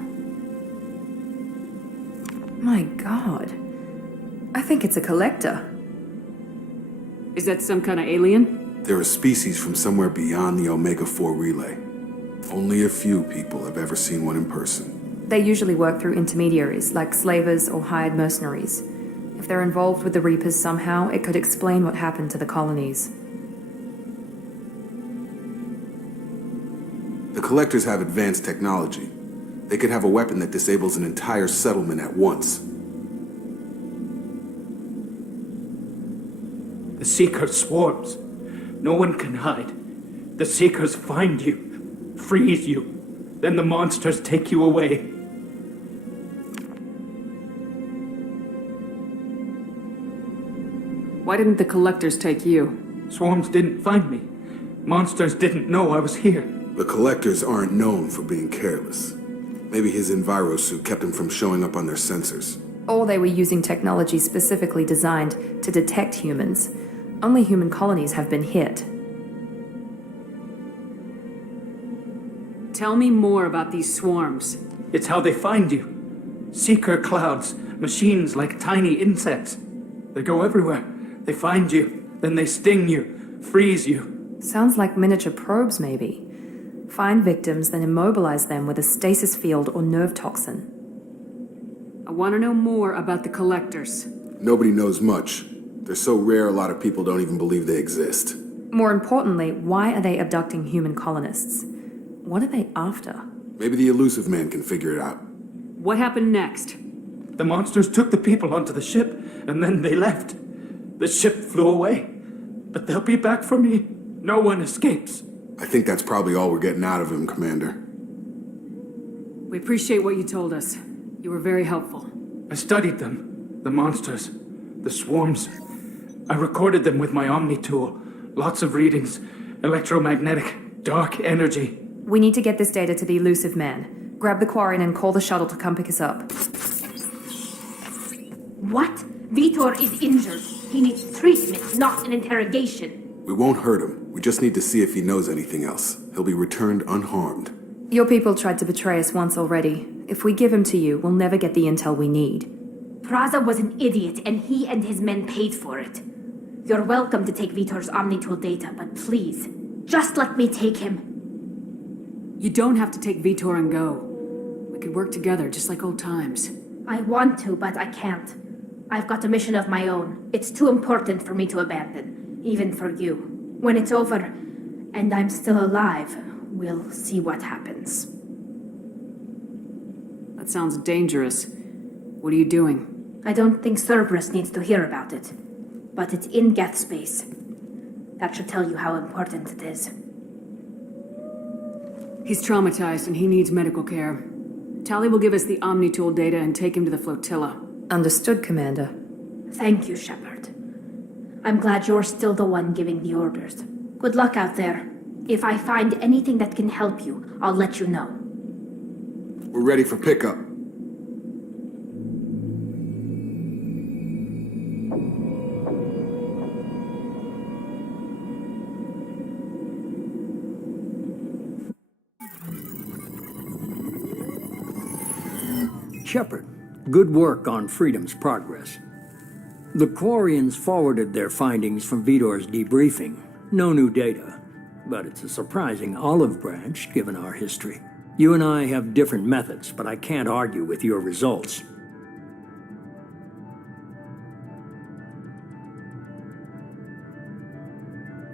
My god. I think it's a collector. Is that some kind of alien? They're a species from somewhere beyond the Omega-4 relay. Only a few people have ever seen one in person. They usually work through intermediaries, like slavers or hired mercenaries. If they're involved with the Reapers somehow, it could explain what happened to the colonies. The Collectors have advanced technology. They could have a weapon that disables an entire settlement at once. The Seekers swarms. No one can hide. The Seekers find you, freeze you. Then the monsters take you away. Why didn't the collectors take you? Swarms didn't find me. Monsters didn't know I was here. The Collectors aren't known for being careless. Maybe his envirosuit kept him from showing up on their sensors. Or they were using technology specifically designed to detect humans. Only human colonies have been hit. Tell me more about these swarms. It's how they find you. Seeker clouds, machines like tiny insects. They go everywhere. They find you, then they sting you, freeze you. Sounds like miniature probes, maybe. Find victims, then immobilize them with a stasis field or nerve toxin. I want to know more about the collectors. Nobody knows much. They're so rare a lot of people don't even believe they exist. More importantly, why are they abducting human colonists? What are they after? Maybe the elusive man can figure it out. What happened next? The monsters took the people onto the ship, and then they left. The ship flew away. But they'll be back for me. No one escapes. I think that's probably all we're getting out of him, Commander. We appreciate what you told us. You were very helpful. I studied them. The monsters. The swarms. I recorded them with my Omni tool. Lots of readings. Electromagnetic. Dark energy. We need to get this data to the elusive man. Grab the Quarren and call the shuttle to come pick us up. What? Vitor is injured. He needs treatment, not an interrogation. We won't hurt him. We just need to see if he knows anything else. He'll be returned unharmed. Your people tried to betray us once already. If we give him to you, we'll never get the intel we need. Praza was an idiot, and he and his men paid for it. You're welcome to take Vitor's Omnitool data, but please, just let me take him. You don't have to take Vitor and go. We could work together, just like old times. I want to, but I can't. I've got a mission of my own. It's too important for me to abandon, even for you. When it's over, and I'm still alive, we'll see what happens. That sounds dangerous. What are you doing? I don't think Cerberus needs to hear about it. But it's in Geth space. That should tell you how important it is. He's traumatized and he needs medical care. Tali will give us the Omnitool data and take him to the flotilla. Understood, Commander. Thank you, Shepard. I'm glad you're still the one giving the orders. Good luck out there. If I find anything that can help you, I'll let you know. We're ready for pickup. Shepard, good work on Freedom's progress. The Quarians forwarded their findings from Vidor's debriefing. No new data, but it's a surprising olive branch given our history. You and I have different methods, but I can't argue with your results.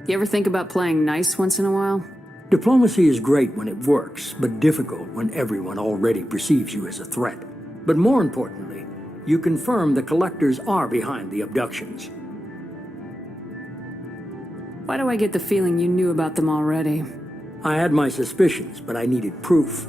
You ever think about playing nice once in a while? Diplomacy is great when it works, but difficult when everyone already perceives you as a threat. But more importantly, you confirm the Collectors are behind the abductions. Why do I get the feeling you knew about them already? I had my suspicions, but I needed proof.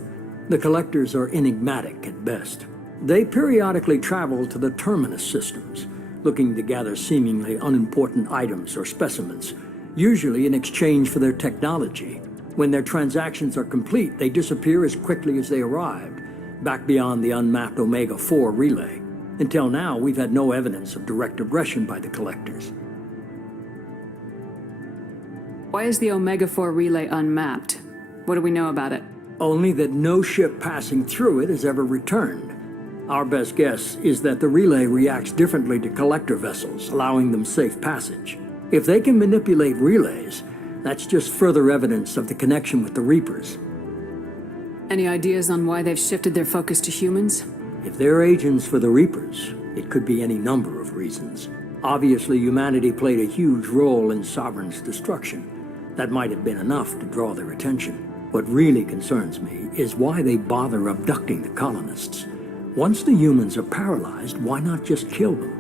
The Collectors are enigmatic at best. They periodically travel to the Terminus systems, looking to gather seemingly unimportant items or specimens, usually in exchange for their technology. When their transactions are complete, they disappear as quickly as they arrived, back beyond the unmapped Omega-4 relay. Until now, we've had no evidence of direct aggression by the Collectors. Why is the Omega-4 relay unmapped? What do we know about it? Only that no ship passing through it has ever returned. Our best guess is that the relay reacts differently to Collector vessels, allowing them safe passage. If they can manipulate relays, that's just further evidence of the connection with the Reapers. Any ideas on why they've shifted their focus to humans? If they're agents for the Reapers, it could be any number of reasons. Obviously, humanity played a huge role in Sovereign's destruction. That might have been enough to draw their attention. What really concerns me is why they bother abducting the colonists. Once the humans are paralyzed, why not just kill them?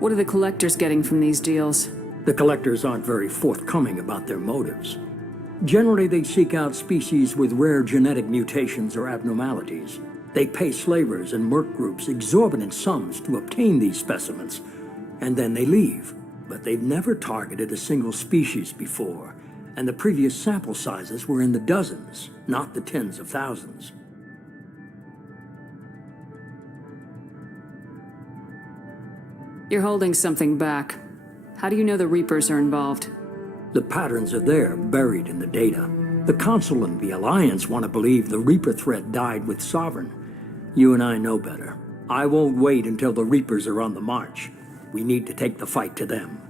What are the Collectors getting from these deals? The Collectors aren't very forthcoming about their motives. Generally, they seek out species with rare genetic mutations or abnormalities. They pay slavers and merc groups exorbitant sums to obtain these specimens, and then they leave. But they've never targeted a single species before, and the previous sample sizes were in the dozens, not the tens of thousands. You're holding something back. How do you know the Reapers are involved? The patterns are there, buried in the data. The Council and the Alliance want to believe the Reaper threat died with Sovereign. You and I know better. I won't wait until the Reapers are on the march. We need to take the fight to them.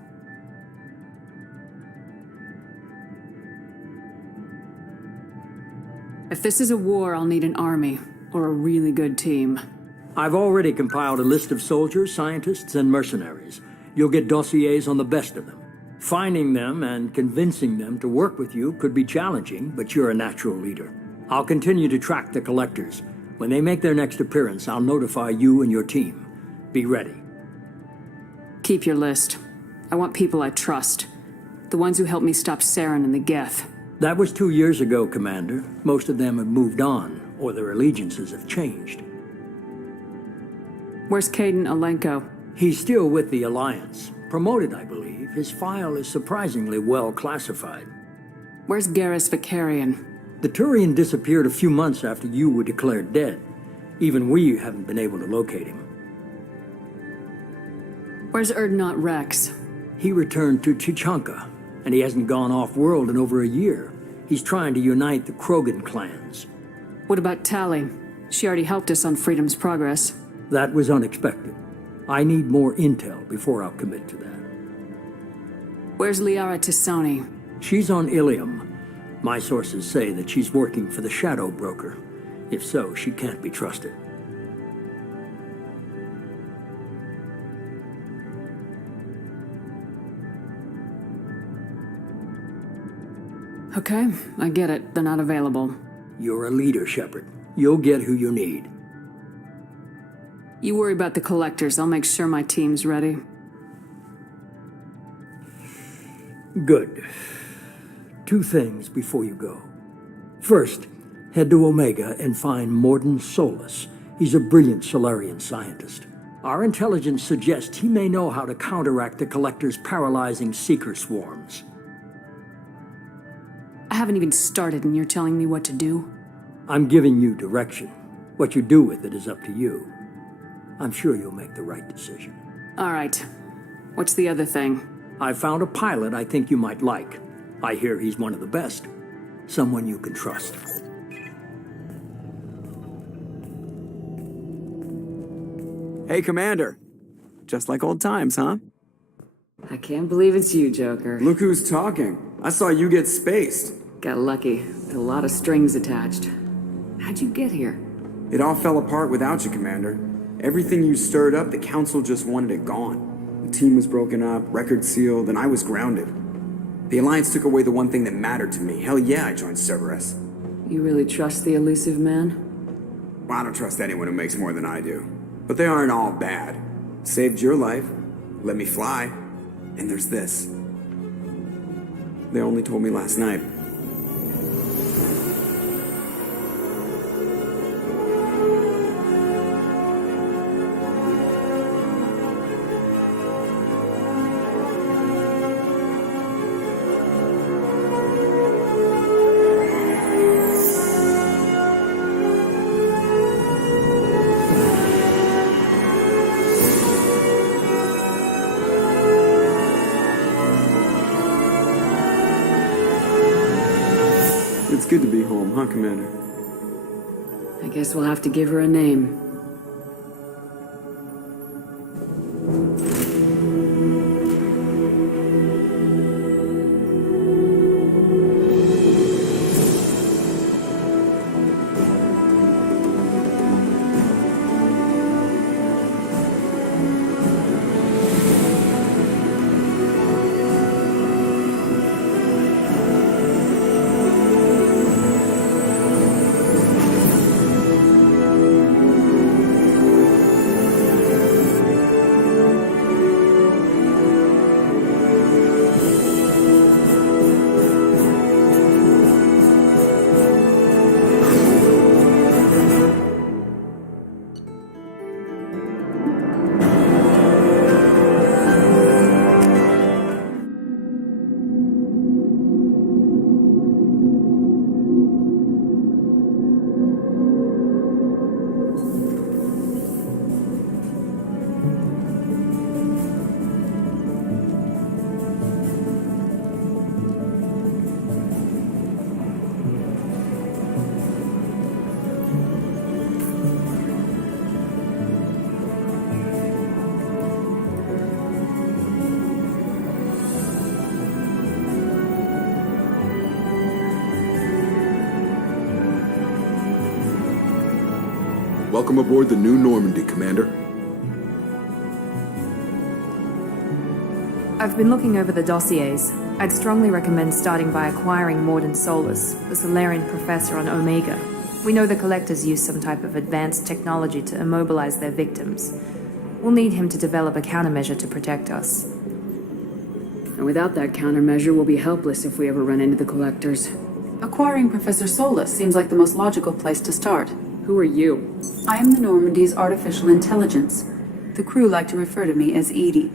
If this is a war, I'll need an army, or a really good team. I've already compiled a list of soldiers, scientists, and mercenaries. You'll get dossiers on the best of them. Finding them and convincing them to work with you could be challenging, but you're a natural leader. I'll continue to track the Collectors. When they make their next appearance, I'll notify you and your team. Be ready. Keep your list. I want people I trust. The ones who helped me stop Saren and the Geth. That was 2 years ago, Commander. Most of them have moved on, or their allegiances have changed. Where's Caden Alenko? He's still with the Alliance. Promoted, I believe. His file is surprisingly well classified. Where's Garrus Vicarian? The Turian disappeared a few months after you were declared dead. Even we haven't been able to locate him. Where's Erdnot Rex? He returned to Chichanka, and he hasn't gone off-world in over a year. He's trying to unite the Krogan clans. What about Tali? She already helped us on Freedom's progress. That was unexpected. I need more intel before I'll commit to that. Where's Liara Tisoni? She's on Ilium. My sources say that she's working for the Shadow Broker. If so, she can't be trusted. Okay, I get it. They're not available. You're a leader, Shepard. You'll get who you need. You worry about the Collectors. I'll make sure my team's ready. Good. 2 things before you go. First, head to Omega and find Morden Solus. He's a brilliant Solarian scientist. Our intelligence suggests he may know how to counteract the Collectors' paralyzing Seeker swarms. I haven't even started and you're telling me what to do? I'm giving you direction. What you do with it is up to you. I'm sure you'll make the right decision. All right. What's the other thing? I found a pilot I think you might like. I hear he's one of the best. Someone you can trust. Hey, Commander. Just like old times, huh? I can't believe it's you, Joker. Look who's talking. I saw you get spaced. Got lucky. With a lot of strings attached. How'd you get here? It all fell apart without you, Commander. Everything you stirred up, the Council just wanted it gone. The team was broken up, record sealed, and I was grounded. The Alliance took away the one thing that mattered to me. Hell yeah, I joined Cerberus. You really trust the elusive man? Well, I don't trust anyone who makes more than I do. But they aren't all bad. Saved your life, let me fly, and there's this. They only told me last night. It's good to be home, huh, Commander? I guess we'll have to give her a name. Welcome aboard the New Normandy, Commander. I've been looking over the dossiers. I'd strongly recommend starting by acquiring Morden Solus, the Solarian professor on Omega. We know the Collectors use some type of advanced technology to immobilize their victims. We'll need him to develop a countermeasure to protect us. And without that countermeasure, we'll be helpless if we ever run into the Collectors. Acquiring Professor Solus seems like the most logical place to start. Who are you? I am the Normandy's artificial intelligence. The crew like to refer to me as Edie.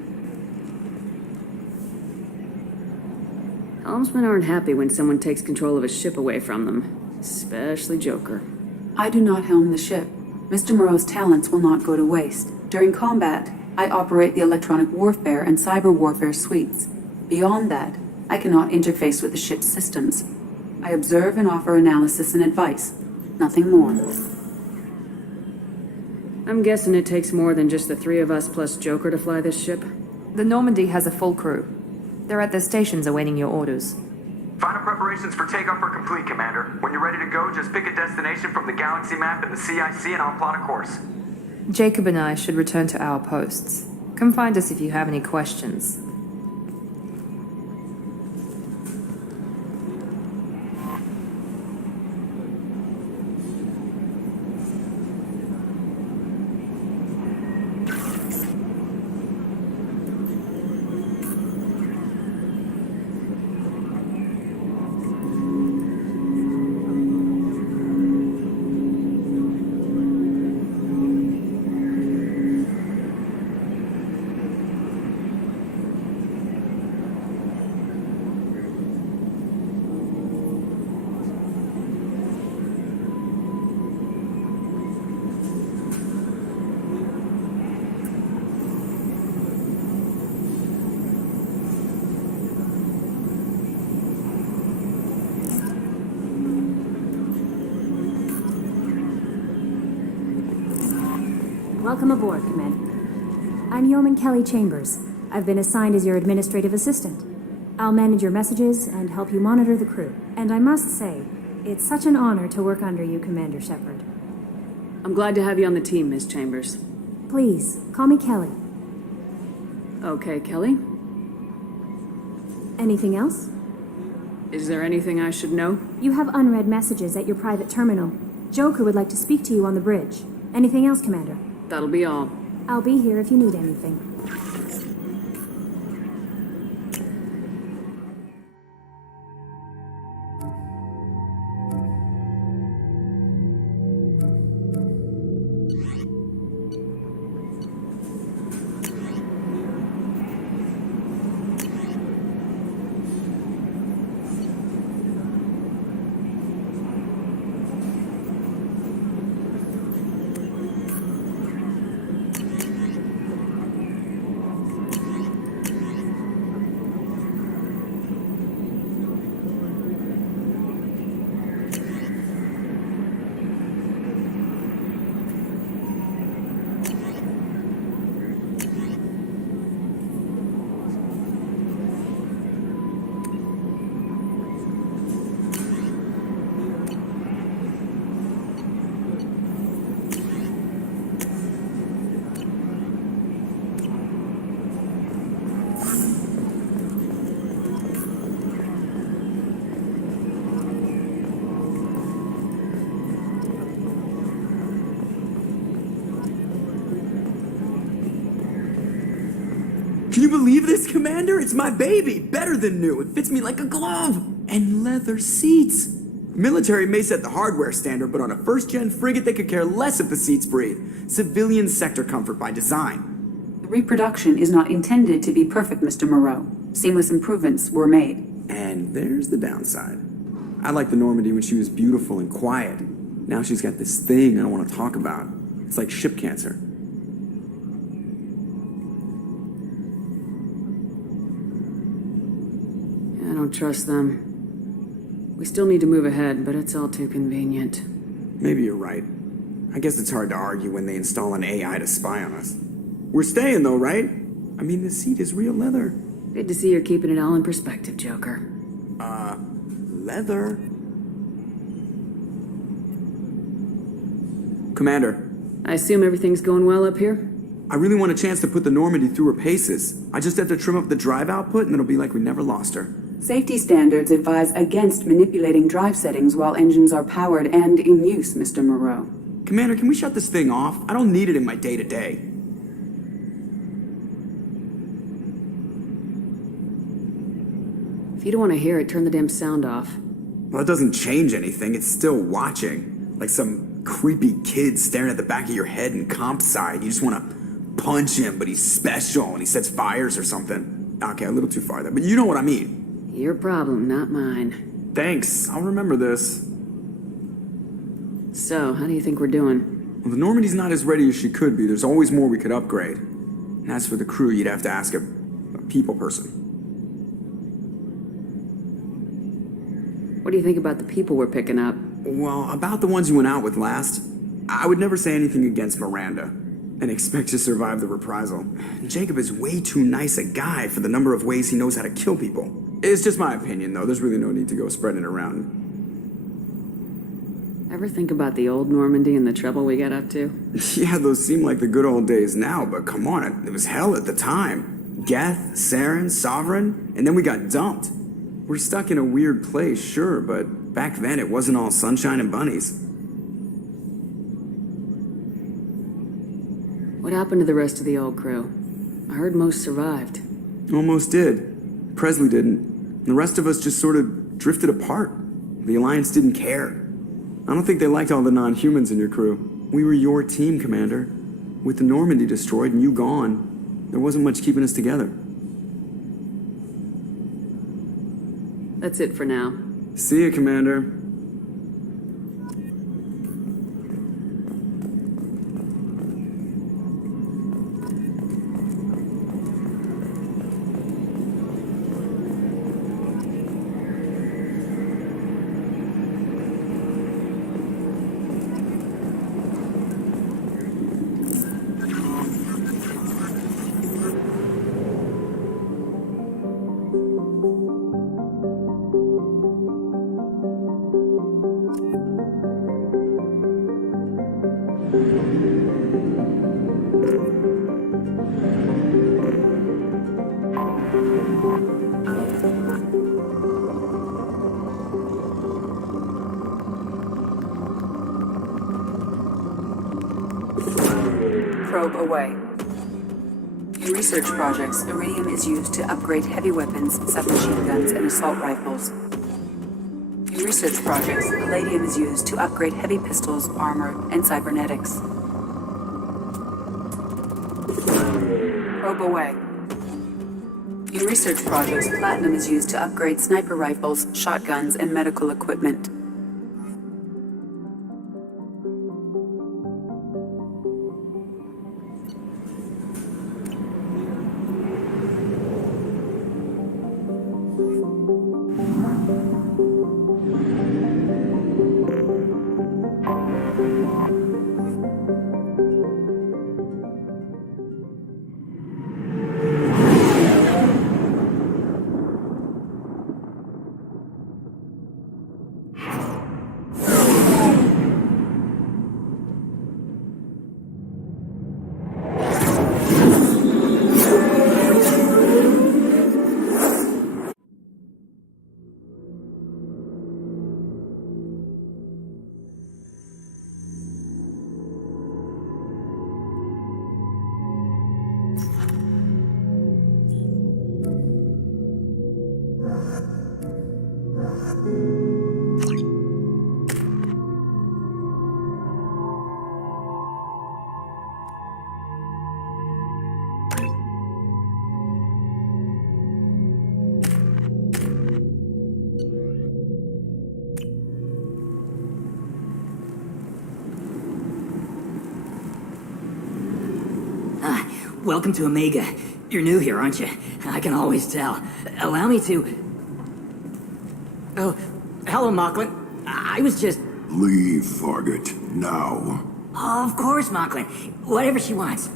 Helmsmen aren't happy when someone takes control of a ship away from them. Especially Joker. I do not helm the ship. Mr. Moreau's talents will not go to waste. During combat, I operate the electronic warfare and cyber warfare suites. Beyond that, I cannot interface with the ship's systems. I observe and offer analysis and advice. Nothing more. I'm guessing it takes more than just the three of us plus Joker to fly this ship? The Normandy has a full crew. They're at their stations awaiting your orders. Final preparations for takeoff are complete, Commander. When you're ready to go, just pick a destination from the galaxy map and the CIC and I'll plot a course. Jacob and I should return to our posts. Come find us if you have any questions. Welcome aboard, Commander. I'm Yeoman Kelly Chambers. I've been assigned as your administrative assistant. I'll manage your messages and help you monitor the crew. And I must say, it's such an honor to work under you, Commander Shepard. I'm glad to have you on the team, Miss Chambers. Please, call me Kelly. Okay, Kelly. Anything else? Is there anything I should know? You have unread messages at your private terminal. Joker would like to speak to you on the bridge. Anything else, Commander? That'll be all. I'll be here if you need anything. Can you believe this, Commander? It's my baby! Better than new. It fits me like a glove! And leather seats! Military may set the hardware standard, but on a first-gen frigate they could care less if the seats breathe. Civilian sector comfort by design. The reproduction is not intended to be perfect, Mr. Moreau. Seamless improvements were made. And there's the downside. I liked the Normandy when she was beautiful and quiet. Now she's got this thing I don't want to talk about. It's like ship cancer. I don't trust them. We still need to move ahead, but it's all too convenient. Maybe you're right. I guess it's hard to argue when they install an AI to spy on us. We're staying though, right? I mean, the seat is real leather. Good to see you're keeping it all in perspective, Joker. Leather? Commander. I assume everything's going well up here? I really want a chance to put the Normandy through her paces. I just have to trim up the drive output and it'll be like we never lost her. Safety standards advise against manipulating drive settings while engines are powered and in use, Mr. Moreau. Commander, can we shut this thing off? I don't need it in my day-to-day. If you don't want to hear it, turn the damn sound off. Well, it doesn't change anything. It's still watching. Like some creepy kid staring at the back of your head in comp side. You just want to punch him, but he's special and he sets fires or something. Okay, a little too far there, but you know what I mean. Your problem, not mine. Thanks, I'll remember this. So, how do you think we're doing? Well, the Normandy's not as ready as she could be. There's always more we could upgrade. And as for the crew, you'd have to ask a people person. What do you think about the people we're picking up? Well, about the ones you went out with last, I would never say anything against Miranda and expect to survive the reprisal. Jacob is way too nice a guy for the number of ways he knows how to kill people. It's just my opinion, though. There's really no need to go spreading it around. Ever think about the old Normandy and the trouble we got up to? Yeah, those seem like the good old days now, but come on, it was hell at the time. Geth, Saren, Sovereign, and then we got dumped. We're stuck in a weird place, sure, but back then it wasn't all sunshine and bunnies. What happened to the rest of the old crew? I heard most survived. Almost did. Presley didn't. The rest of us just sort of drifted apart. The Alliance didn't care. I don't think they liked all the non-humans in your crew. We were your team, Commander. With the Normandy destroyed and you gone, there wasn't much keeping us together. That's it for now. See ya, Commander. Probe away. In research projects, iridium is used to upgrade heavy weapons, submachine guns, and assault rifles. In research projects, palladium is used to upgrade heavy pistols, armor, and cybernetics. Probe away. In research projects, platinum is used to upgrade sniper rifles, shotguns, and medical equipment. Welcome to Omega. You're new here, aren't you? I can always tell. Allow me to... Oh, hello, Mocklin. I was just... Leave, Varget, now. Oh, of course, Mocklin. Whatever she wants.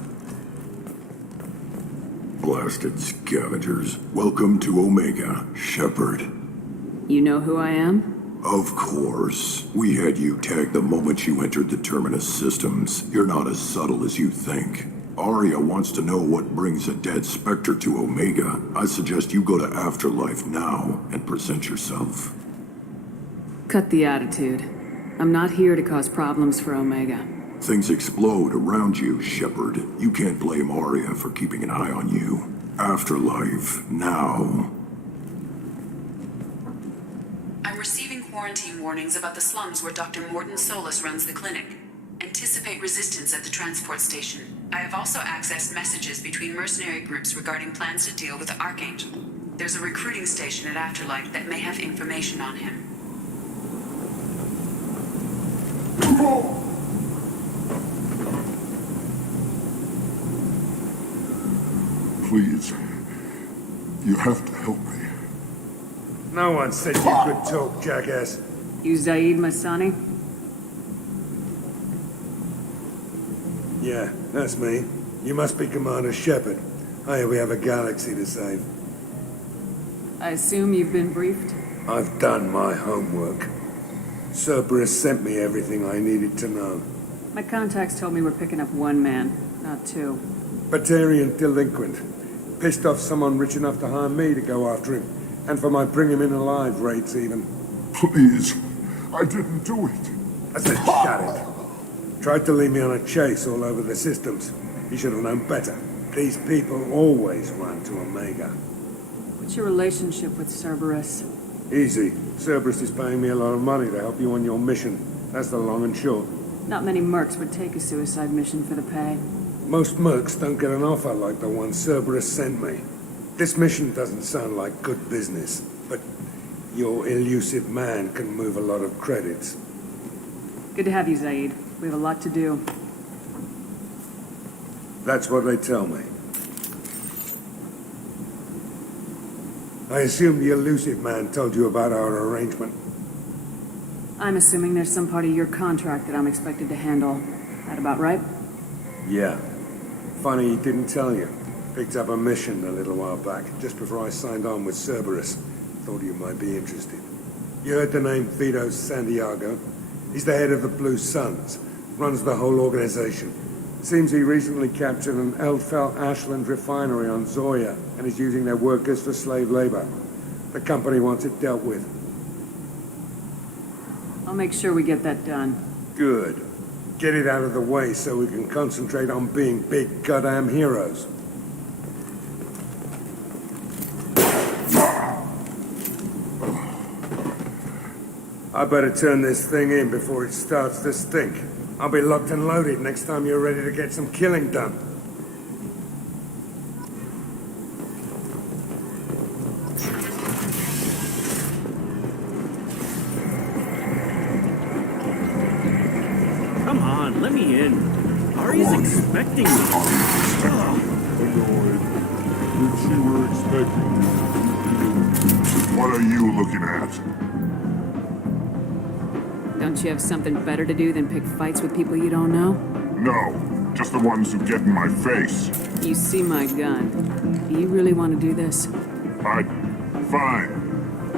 Blasted scavengers. Welcome to Omega, Shepard. You know who I am? Of course. We had you tagged the moment you entered the Terminus systems. You're not as subtle as you think. Arya wants to know what brings a dead Spectre to Omega. I suggest you go to Afterlife now and present yourself. Cut the attitude. I'm not here to cause problems for Omega. Things explode around you, Shepard. You can't blame Arya for keeping an eye on you. Afterlife now. I'm receiving quarantine warnings about the slums where Dr. Morton Solus runs the clinic. Anticipate resistance at the transport station. I have also accessed messages between mercenary groups regarding plans to deal with the Archangel. There's a recruiting station at Afterlife that may have information on him. Please, you have to help me. No one said you could talk, jackass. You Zaid Masani? Yeah, that's me. You must be Commander Shepard. I hear we have a galaxy to save. I assume you've been briefed? I've done my homework. Cerberus sent me everything I needed to know. My contacts told me we're picking up one man, not two. Batarian delinquent. Pissed off someone rich enough to hire me to go after him. And for my bring him in alive rates even. Please, I didn't do it. I said shut it. Tried to lead me on a chase all over the systems. He should have known better. These people always run to Omega. What's your relationship with Cerberus? Easy. Cerberus is paying me a lot of money to help you on your mission. That's the long and short. Not many mercs would take a suicide mission for the pay. Most mercs don't get an offer like the one Cerberus sent me. This mission doesn't sound like good business, but your elusive man can move a lot of credits. Good to have you, Zaid. We have a lot to do. That's what they tell me. I assume the elusive man told you about our arrangement. I'm assuming there's some part of your contract that I'm expected to handle. That about right? Yeah. Funny he didn't tell you. Picked up a mission a little while back, just before I signed on with Cerberus. Thought you might be interested. You heard the name Vito Santiago? He's the head of the Blue Suns. Runs the whole organization. Seems he recently captured an Eldfell Ashland refinery on Zoya and is using their workers for slave labor. The company wants it dealt with. I'll make sure we get that done. Good. Get it out of the way so we can concentrate on being big goddamn heroes. I better turn this thing in before it starts to stink. I'll be locked and loaded next time you're ready to get some killing done. Come on, let me in. Ari's expecting me. Annoyed. Which you were expecting. What are you looking at? Don't you have something better to do than pick fights with people you don't know? No, just the ones who get in my face. You see my gun. Do you really want to do this? Fine.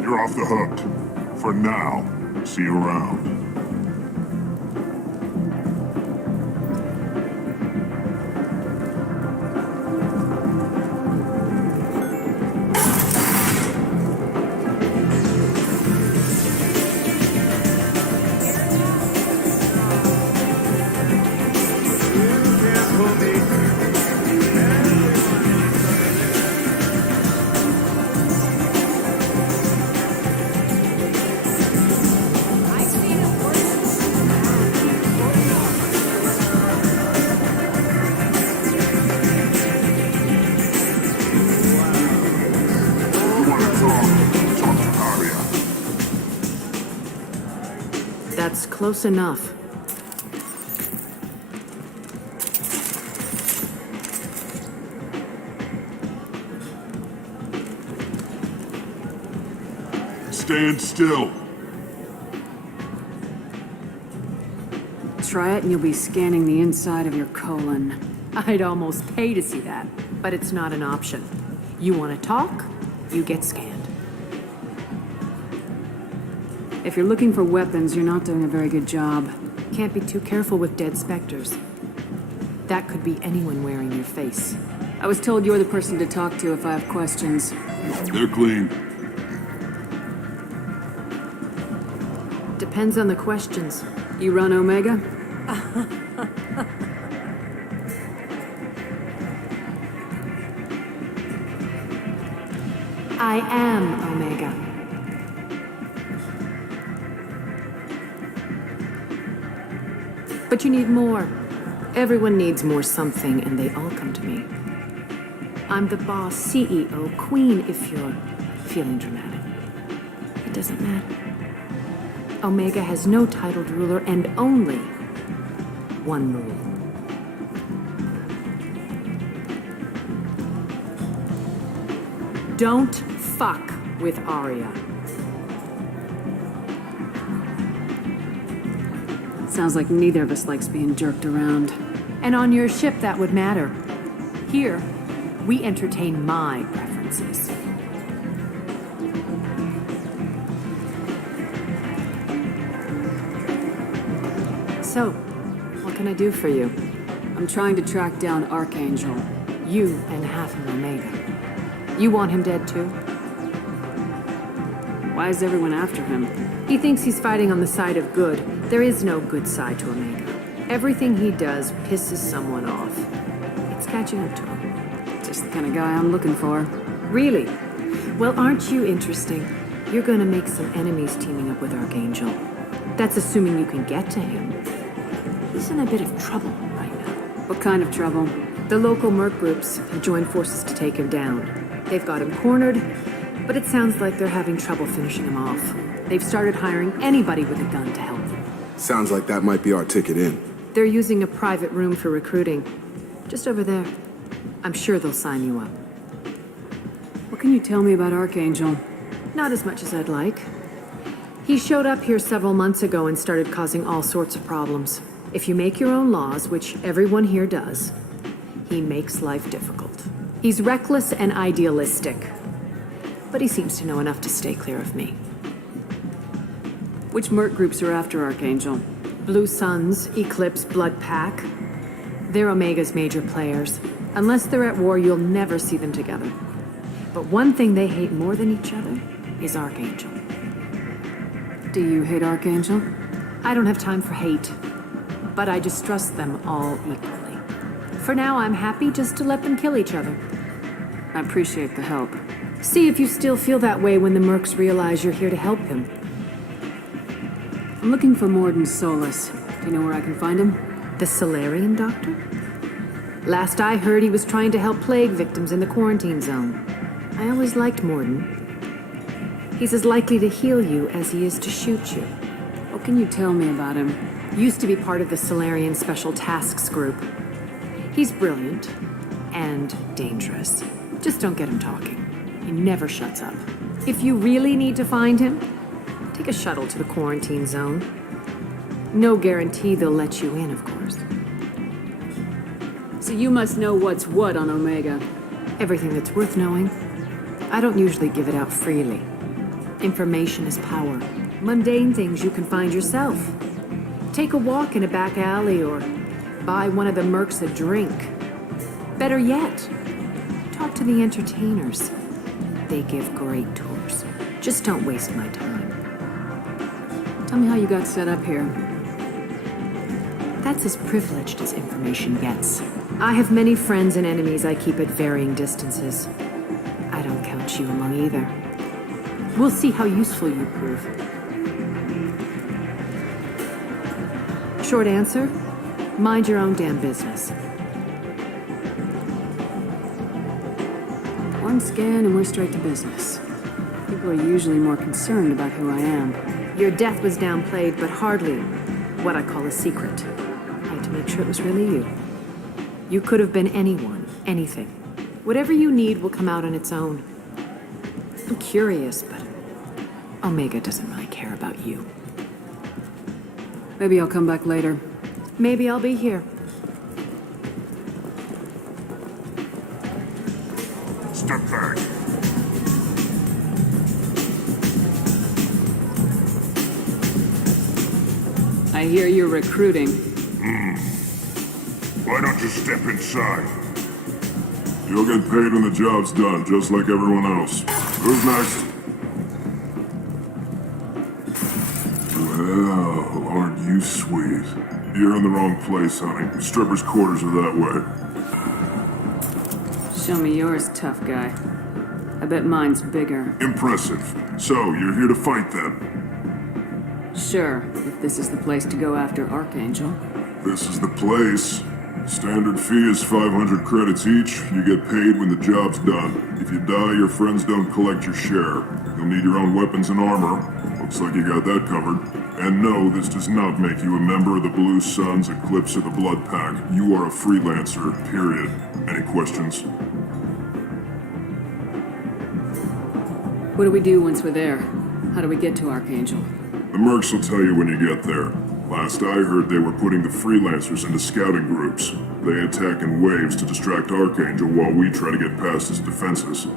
You're off the hook. For now. See you around. That's close enough. Stand still. Try it and you'll be scanning the inside of your colon. I'd almost pay to see that, but it's not an option. You want to talk, you get scanned. If you're looking for weapons, you're not doing a very good job. Can't be too careful with dead specters. That could be anyone wearing your face. I was told you're the person to talk to if I have questions. They're clean. Depends on the questions. You run Omega? I am Omega. But you need more. Everyone needs more something, and they all come to me. I'm the boss, CEO, queen, if you're feeling dramatic. It doesn't matter. Omega has no titled ruler and only one rule. Don't fuck with Aria. Sounds like neither of us likes being jerked around. And on your ship, that would matter. Here, we entertain my preferences. So, what can I do for you? I'm trying to track down Archangel. You and half of Omega. You want him dead too? Why is everyone after him? He thinks he's fighting on the side of good. There is no good side to Omega. Everything he does pisses someone off. It's catching up to him. Just the kind of guy I'm looking for. Really? Well, aren't you interesting? You're gonna make some enemies teaming up with Archangel. That's assuming you can get to him. He's in a bit of trouble right now. What kind of trouble? The local merc groups have joined forces to take him down. They've got him cornered, but it sounds like they're having trouble finishing him off. They've started hiring anybody with a gun to help them. Sounds like that might be our ticket in. They're using a private room for recruiting. Just over there. I'm sure they'll sign you up. What can you tell me about Archangel? Not as much as I'd like. He showed up here several months ago and started causing all sorts of problems. If you make your own laws, which everyone here does, he makes life difficult. He's reckless and idealistic. But he seems to know enough to stay clear of me. Which merc groups are after Archangel? Blue Suns, Eclipse, Blood Pack. They're Omega's major players. Unless they're at war, you'll never see them together. But one thing they hate more than each other is Archangel. Do you hate Archangel? I don't have time for hate. but I distrust them all equally. For now, I'm happy just to let them kill each other. I appreciate the help. See if you still feel that way when the mercs realize you're here to help him. I'm looking for Morden Solus. Do you know where I can find him? The Solarian doctor? Last I heard, he was trying to help plague victims in the quarantine zone. I always liked Morden. He's as likely to heal you as he is to shoot you. What can you tell me about him? Used to be part of the Solarian Special Tasks Group. He's brilliant and dangerous. Just don't get him talking. He never shuts up. If you really need to find him, take a shuttle to the quarantine zone. No guarantee they'll let you in, of course. So you must know what's what on Omega. Everything that's worth knowing. I don't usually give it out freely. Information is power. Mundane things you can find yourself. Take a walk in a back alley or buy one of the mercs a drink. Better yet, talk to the entertainers. They give great tours. Just don't waste my time. Tell me how you got set up here. That's as privileged as information gets. I have many friends and enemies I keep at varying distances. I don't count you among either. We'll see how useful you prove. Short answer, mind your own damn business. One scan and we're straight to business. People are usually more concerned about who I am. Your death was downplayed, but hardly what I call a secret. I had to make sure it was really you. You could have been anyone, anything. Whatever you need will come out on its own. I'm curious, but Omega doesn't really care about you. Maybe I'll come back later. Maybe I'll be here. Step back. I hear you're recruiting. Why don't you step inside? You'll get paid when the job's done, just like everyone else. Who's next? Well, aren't you sweet? You're in the wrong place, honey. Strippers' quarters are that way. Show me yours, tough guy. I bet mine's bigger. Impressive. So, you're here to fight then? Sure, if this is the place to go after Archangel. This is the place. Standard fee is 500 credits each. You get paid when the job's done. If you die, your friends don't collect your share. You'll need your own weapons and armor. Looks like you got that covered. And no, this does not make you a member of the Blue Suns, Eclipse, or the Blood Pack. You are a freelancer, period. Any questions? What do we do once we're there? How do we get to Archangel? The mercs will tell you when you get there. Last I heard, they were putting the freelancers into scouting groups. They attack in waves to distract Archangel while we try to get past his defenses.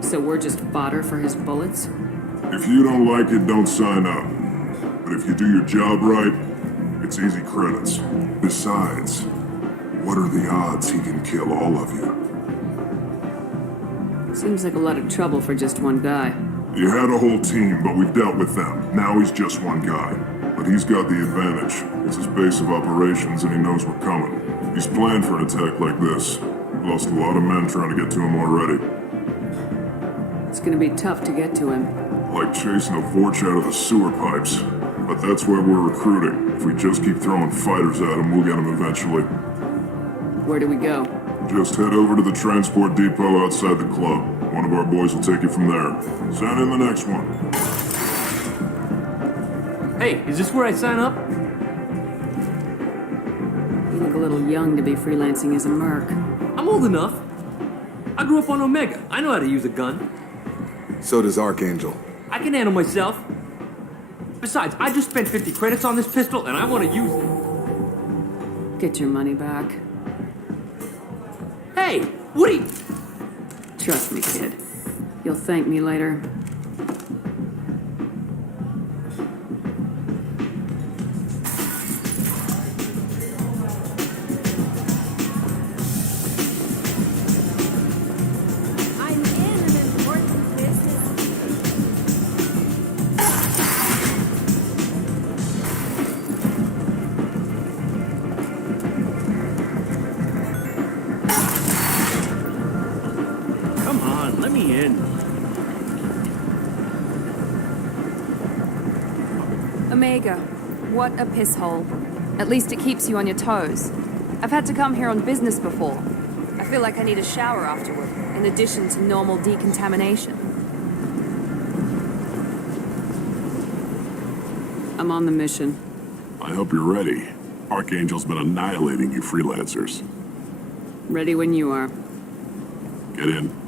So we're just fodder for his bullets? If you don't like it, don't sign up. But if you do your job right, it's easy credits. Besides, what are the odds he can kill all of you? Seems like a lot of trouble for just one guy. You had a whole team, but we've dealt with them. Now he's just one guy. But he's got the advantage. It's his base of operations and he knows we're coming. He's planned for an attack like this. Lost a lot of men trying to get to him already. It's gonna be tough to get to him. Like chasing a Vorch out of the sewer pipes. But that's why we're recruiting. If we just keep throwing fighters at him, we'll get him eventually. Where do we go? Just head over to the transport depot outside the club. One of our boys will take you from there. Send in the next one. Hey, is this where I sign up? You look a little young to be freelancing as a merc. I'm old enough. I grew up on Omega. I know how to use a gun. So does Archangel. I can handle myself. Besides, I just spent 50 credits on this pistol and I want to use it. Get your money back. Hey, what are you... Trust me, kid. You'll thank me later. Omega, what a piss hole. At least it keeps you on your toes. I've had to come here on business before. I feel like I need a shower afterward, in addition to normal decontamination. I'm on the mission. I hope you're ready. Archangel's been annihilating you freelancers. Ready when you are. Get in.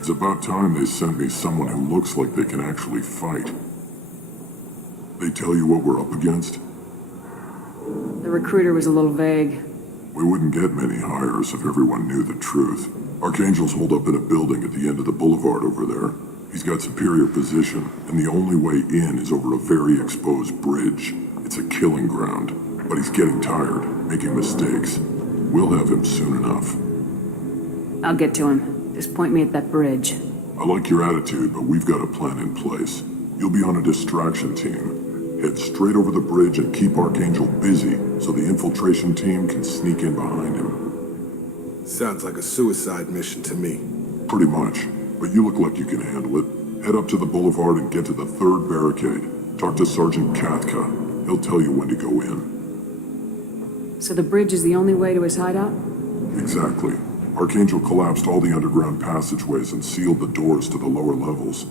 It's about time they sent me someone who looks like they can actually fight. They tell you what we're up against? The recruiter was a little vague. We wouldn't get many hires if everyone knew the truth. Archangel's holed up in a building at the end of the boulevard over there. He's got superior position, and the only way in is over a very exposed bridge. It's a killing ground, but he's getting tired, making mistakes. We'll have him soon enough. I'll get to him. Just point me at that bridge. I like your attitude, but we've got a plan in place. You'll be on a distraction team. Head straight over the bridge and keep Archangel busy so the infiltration team can sneak in behind him. Sounds like a suicide mission to me. Pretty much, but you look like you can handle it. Head up to the boulevard and get to the third barricade. Talk to Sergeant Kathka. He'll tell you when to go in. So the bridge is the only way to his hideout? Exactly. Archangel collapsed all the underground passageways and sealed the doors to the lower levels.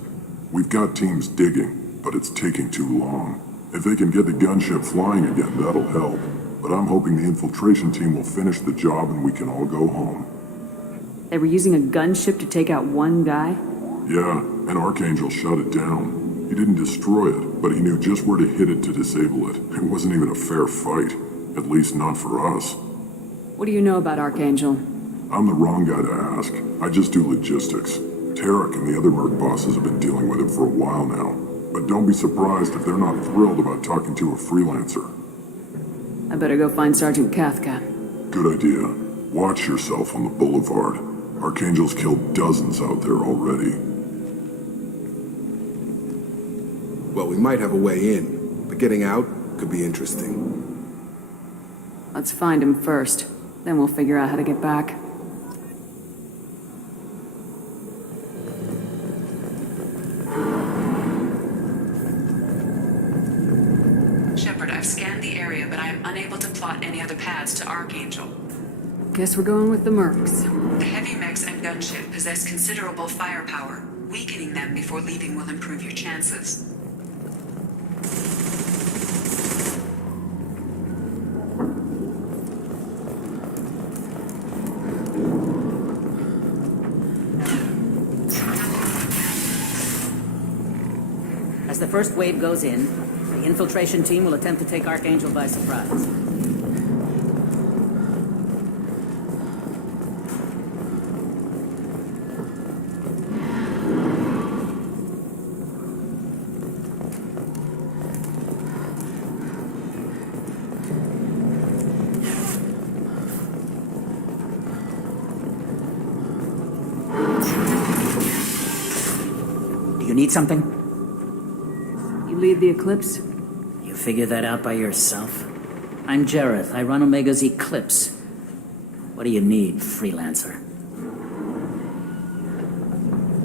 We've got teams digging, but it's taking too long. If they can get the gunship flying again, that'll help. But I'm hoping the infiltration team will finish the job and we can all go home. They were using a gunship to take out one guy? Yeah, and Archangel shut it down. He didn't destroy it, but he knew just where to hit it to disable it. It wasn't even a fair fight. At least not for us. What do you know about Archangel? I'm the wrong guy to ask. I just do logistics. Tarek and the other merc bosses have been dealing with him for a while now. But don't be surprised if they're not thrilled about talking to a freelancer. I better go find Sergeant Kathka. Good idea. Watch yourself on the boulevard. Archangel's killed dozens out there already. Well, we might have a way in, but getting out could be interesting. Let's find him first. Then we'll figure out how to get back. Shepard, I've scanned the area, but I am unable to plot any other paths to Archangel. Guess we're going with the mercs. The heavy mechs and gunship possess considerable firepower. Weakening them before leaving will improve your chances. As the first wave goes in, the infiltration team will attempt to take Archangel by surprise. Do you need something? Lead the Eclipse? You figure that out by yourself? I'm Jareth. I run Omega's Eclipse. What do you need, freelancer?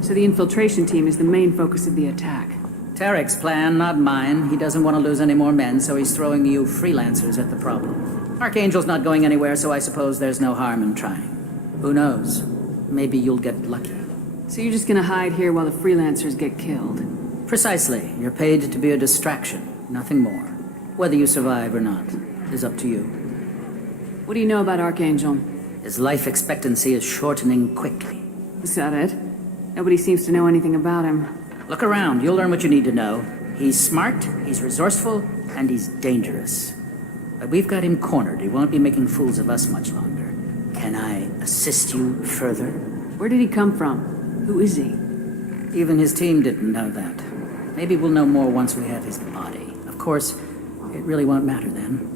So the infiltration team is the main focus of the attack. Tarek's plan, not mine. He doesn't want to lose any more men, so he's throwing you freelancers at the problem. Archangel's not going anywhere, so I suppose there's no harm in trying. Who knows? Maybe you'll get lucky. So you're just gonna hide here while the freelancers get killed? Precisely. You're paid to be a distraction, nothing more. Whether you survive or not is up to you. What do you know about Archangel? His life expectancy is shortening quickly. Is that it? Nobody seems to know anything about him. Look around, you'll learn what you need to know. He's smart, he's resourceful, and he's dangerous. But we've got him cornered. He won't be making fools of us much longer. Can I assist you further? Where did he come from? Who is he? Even his team didn't know that. Maybe we'll know more once we have his body. Of course, it really won't matter then.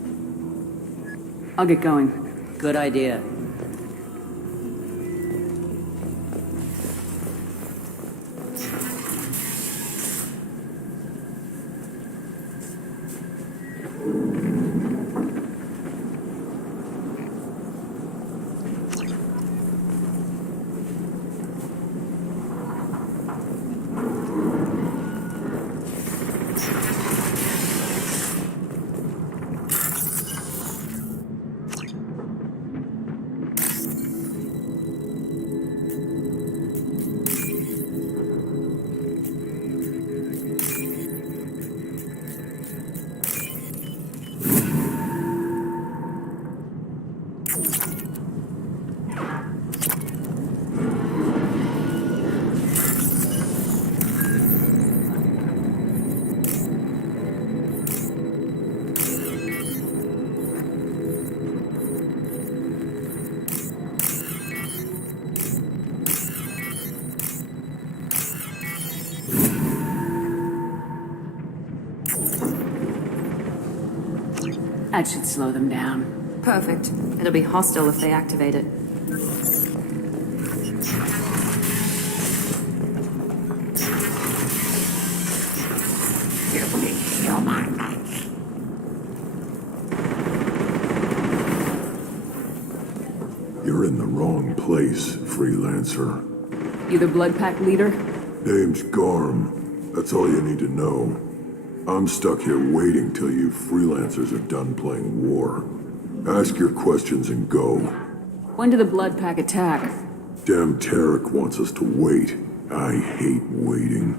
I'll get going. Good idea. That should slow them down. Perfect. It'll be hostile if they activate it. You're in the wrong place, freelancer. You the Blood Pack leader? Name's Garm. That's all you need to know. I'm stuck here waiting till you freelancers are done playing war. Ask your questions and go. When did the Blood Pack attack? Damn Tarek wants us to wait. I hate waiting.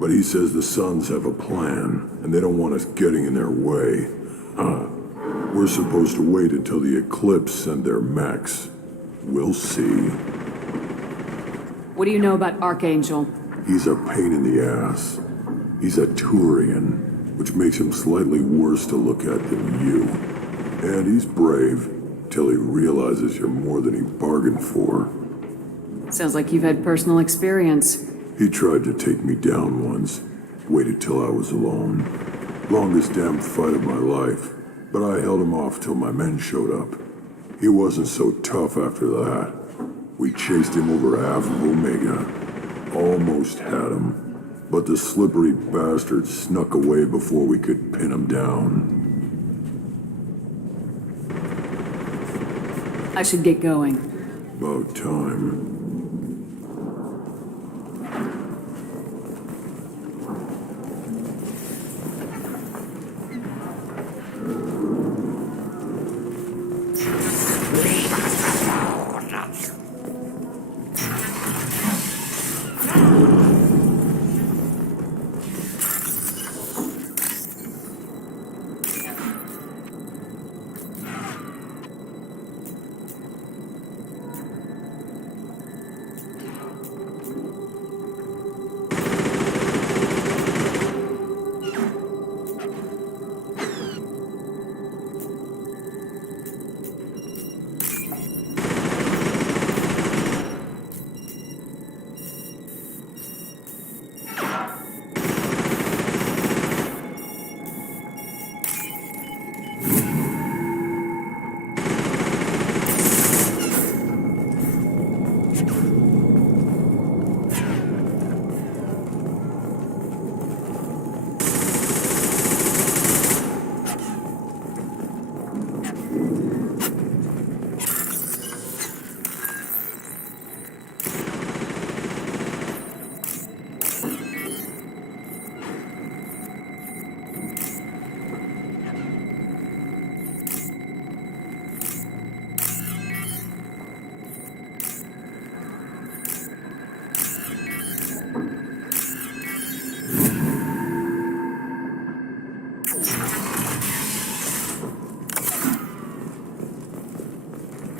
But he says the Suns have a plan, and they don't want us getting in their way. We're supposed to wait until the Eclipse send their mechs. We'll see. What do you know about Archangel? He's a pain in the ass. He's a Turian, which makes him slightly worse to look at than you. And he's brave, till he realizes you're more than he bargained for. Sounds like you've had personal experience. He tried to take me down once. Waited till I was alone. Longest damn fight of my life. But I held him off till my men showed up. He wasn't so tough after that. We chased him over half of Omega. Almost had him. But the slippery bastard snuck away before we could pin him down. I should get going. About time.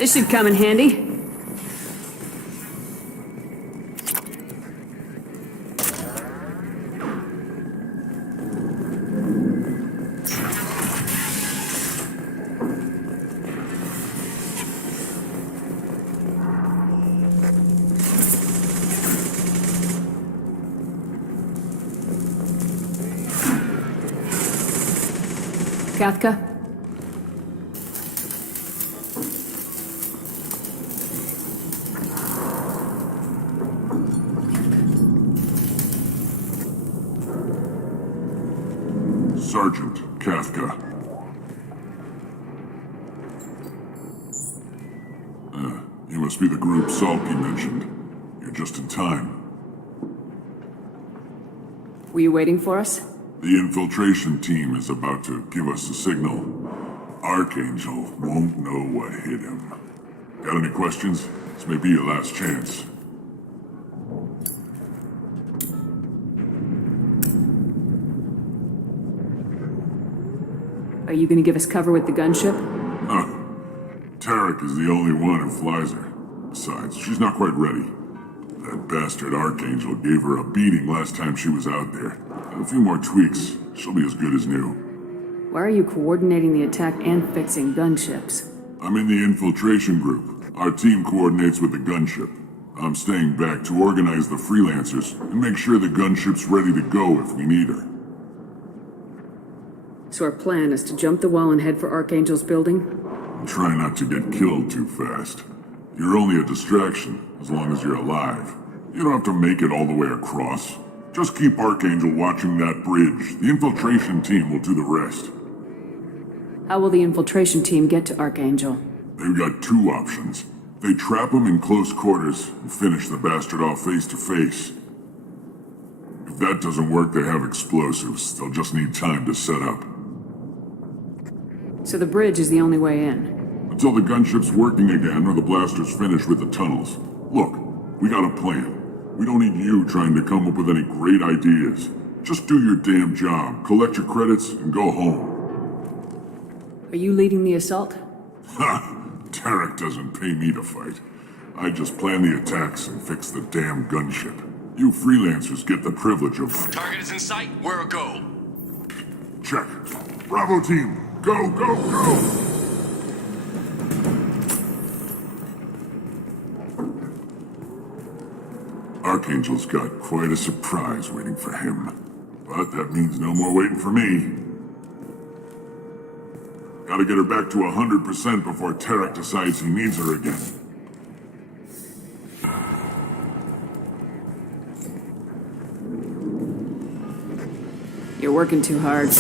This should come in handy. Kathka? Sergeant Kathka. You must be the group Salky mentioned. You're just in time. Were you waiting for us? The infiltration team is about to give us a signal. Archangel won't know what hit him. Got any questions? This may be your last chance. Are you gonna give us cover with the gunship? Tarek is the only one who flies her. Besides, she's not quite ready. That bastard Archangel gave her a beating last time she was out there. A few more tweaks, she'll be as good as new. Why are you coordinating the attack and fixing gunships? I'm in the infiltration group. Our team coordinates with the gunship. I'm staying back to organize the freelancers and make sure the gunship's ready to go if we need her. So our plan is to jump the wall and head for Archangel's building? Try not to get killed too fast. You're only a distraction, as long as you're alive. You don't have to make it all the way across. Just keep Archangel watching that bridge. The infiltration team will do the rest. How will the infiltration team get to Archangel? They've got two options. They trap him in close quarters and finish the bastard off face to face. If that doesn't work, they have explosives. They'll just need time to set up. So the bridge is the only way in? Until the gunship's working again or the blasters finish with the tunnels. Look, we got a plan. We don't need you trying to come up with any great ideas. Just do your damn job, collect your credits, and go home. Are you leading the assault? Ha! Tarek doesn't pay me to fight. I just plan the attacks and fix the damn gunship. You freelancers get the privilege of... Target is in sight. Where a go? Check. Bravo team! Go, go, go! Archangel's got quite a surprise waiting for him. But that means no more waiting for me. Gotta get her back to 100% before Tarek decides he needs her again. You're working too hard.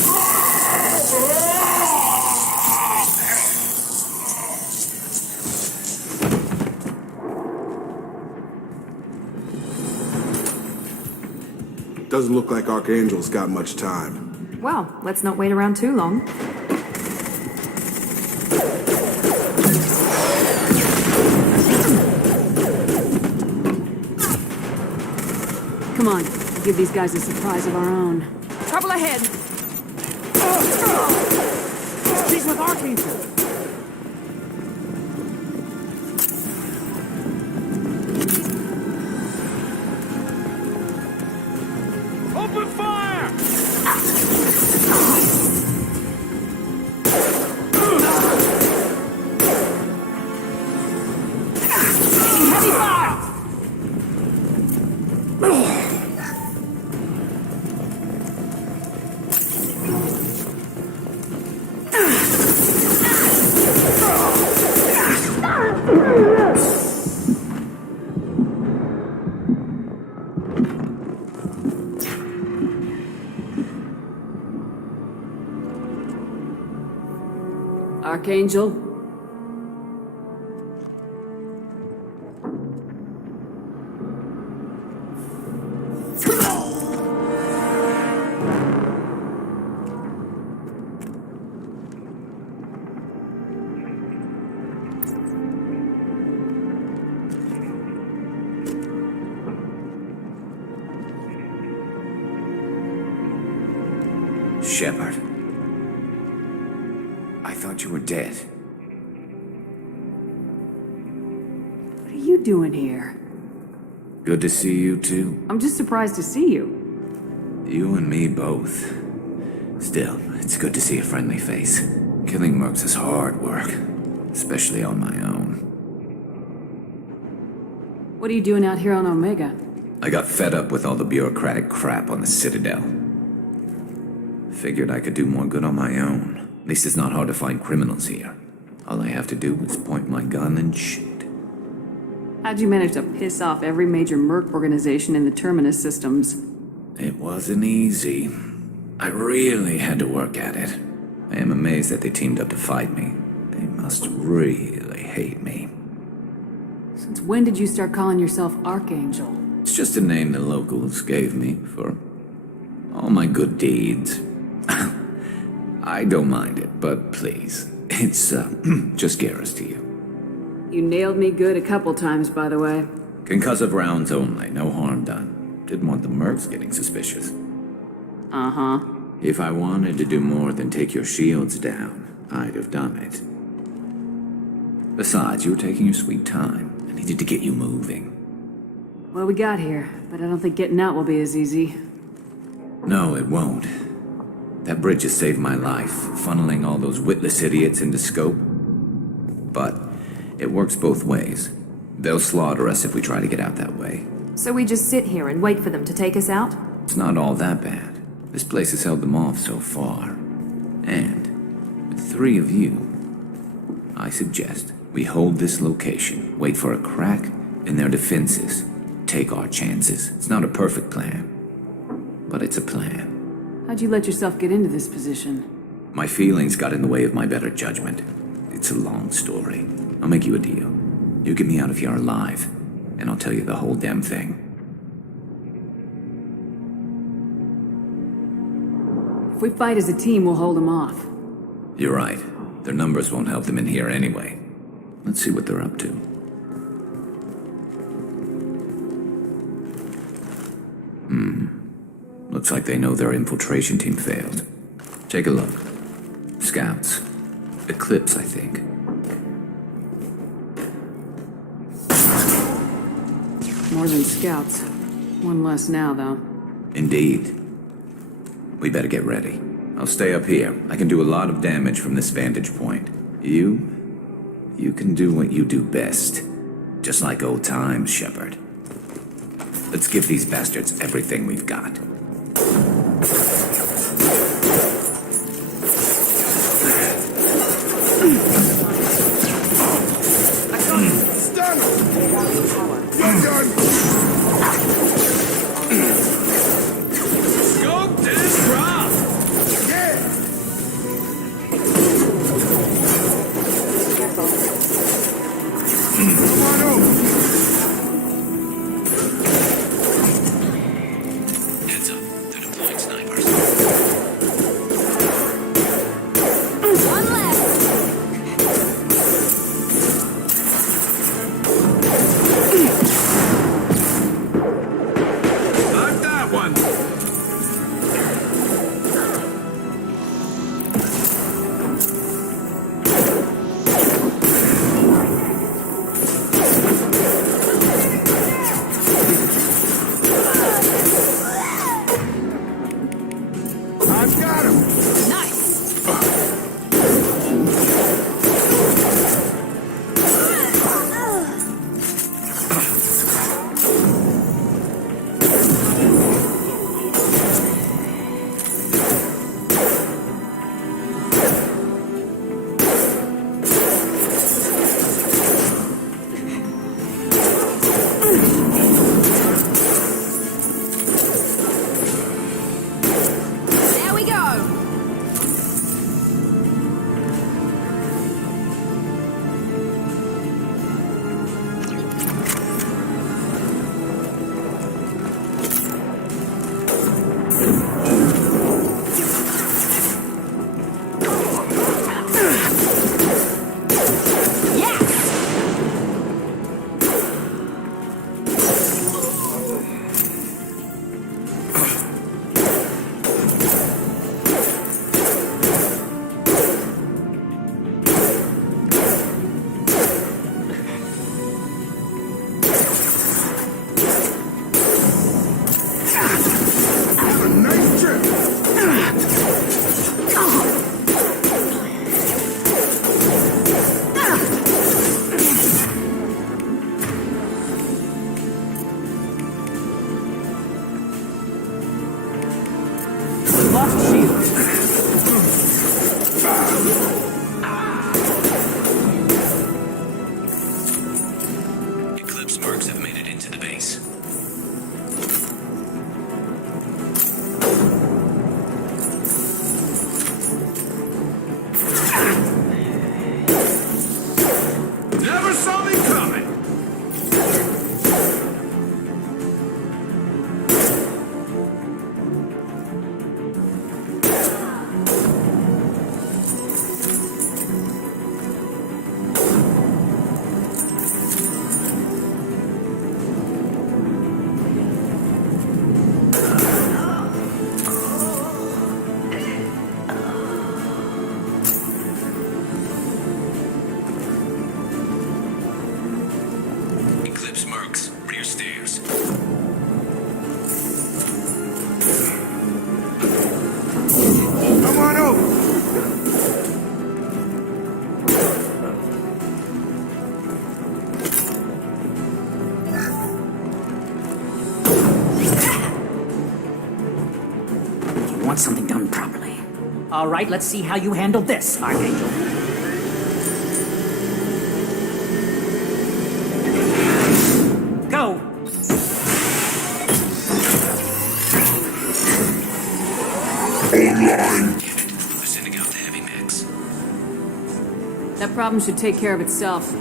Doesn't look like Archangel's got much time. Well, let's not wait around too long. Come on, give these guys a surprise of our own. Trouble ahead! She's with Archangel! Open fire! Heavy fire! Archangel? Shepard. I thought you were dead. doing here? Good to see you, too. I'm just surprised to see you. You and me both. Still, it's good to see a friendly face. Killing mercs is hard work, especially on my own. What are you doing out here on Omega? I got fed up with all the bureaucratic crap on the Citadel. Figured I could do more good on my own. At least it's not hard to find criminals here. All I have to do is point my gun and shoot. How'd you manage to piss off every major merc organization in the Terminus systems? It wasn't easy. I really had to work at it. I am amazed that they teamed up to fight me. They must really hate me. Since when did you start calling yourself Archangel? It's just a name the locals gave me for all my good deeds. I don't mind it, but please, it's just Garrus to you. You nailed me good a couple times, by the way. Concussive rounds only, no harm done. Didn't want the mercs getting suspicious. Uh-huh. If I wanted to do more than take your shields down, I'd have done it. Besides, you were taking your sweet time. I needed to get you moving. Well, we got here, but I don't think getting out will be as easy. No, it won't. That bridge has saved my life, funneling all those witless idiots into scope. But it works both ways. They'll slaughter us if we try to get out that way. So we just sit here and wait for them to take us out? It's not all that bad. This place has held them off so far. And with 3 of you, I suggest we hold this location, wait for a crack in their defenses, take our chances. It's not a perfect plan, but it's a plan. How'd you let yourself get into this position? My feelings got in the way of my better judgment. It's a long story. I'll make you a deal. You get me out of here alive, and I'll tell you the whole damn thing. If we fight as a team, we'll hold them off. You're right. Their numbers won't help them in here anyway. Let's see what they're up to. Looks like they know their infiltration team failed. Take a look. Scouts. Eclipse, I think. More than scouts. One less now, though. Indeed. We better get ready. I'll stay up here. I can do a lot of damage from this vantage point. You can do what you do best. Just like old times, Shepard. Let's give these bastards everything we've got. All right, let's see how you handle this, Archangel. Go! Online. They're sending out the heavy mix. That problem should take care of itself.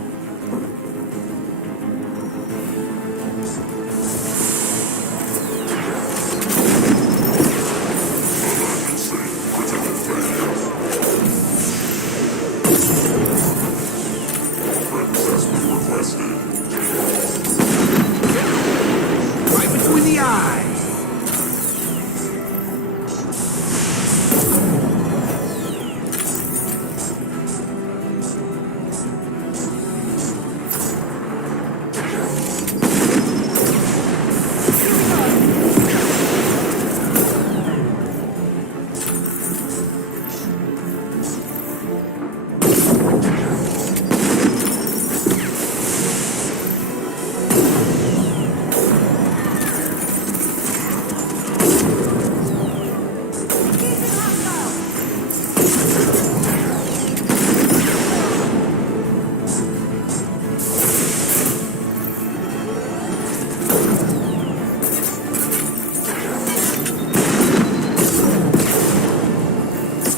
Right between the eyes.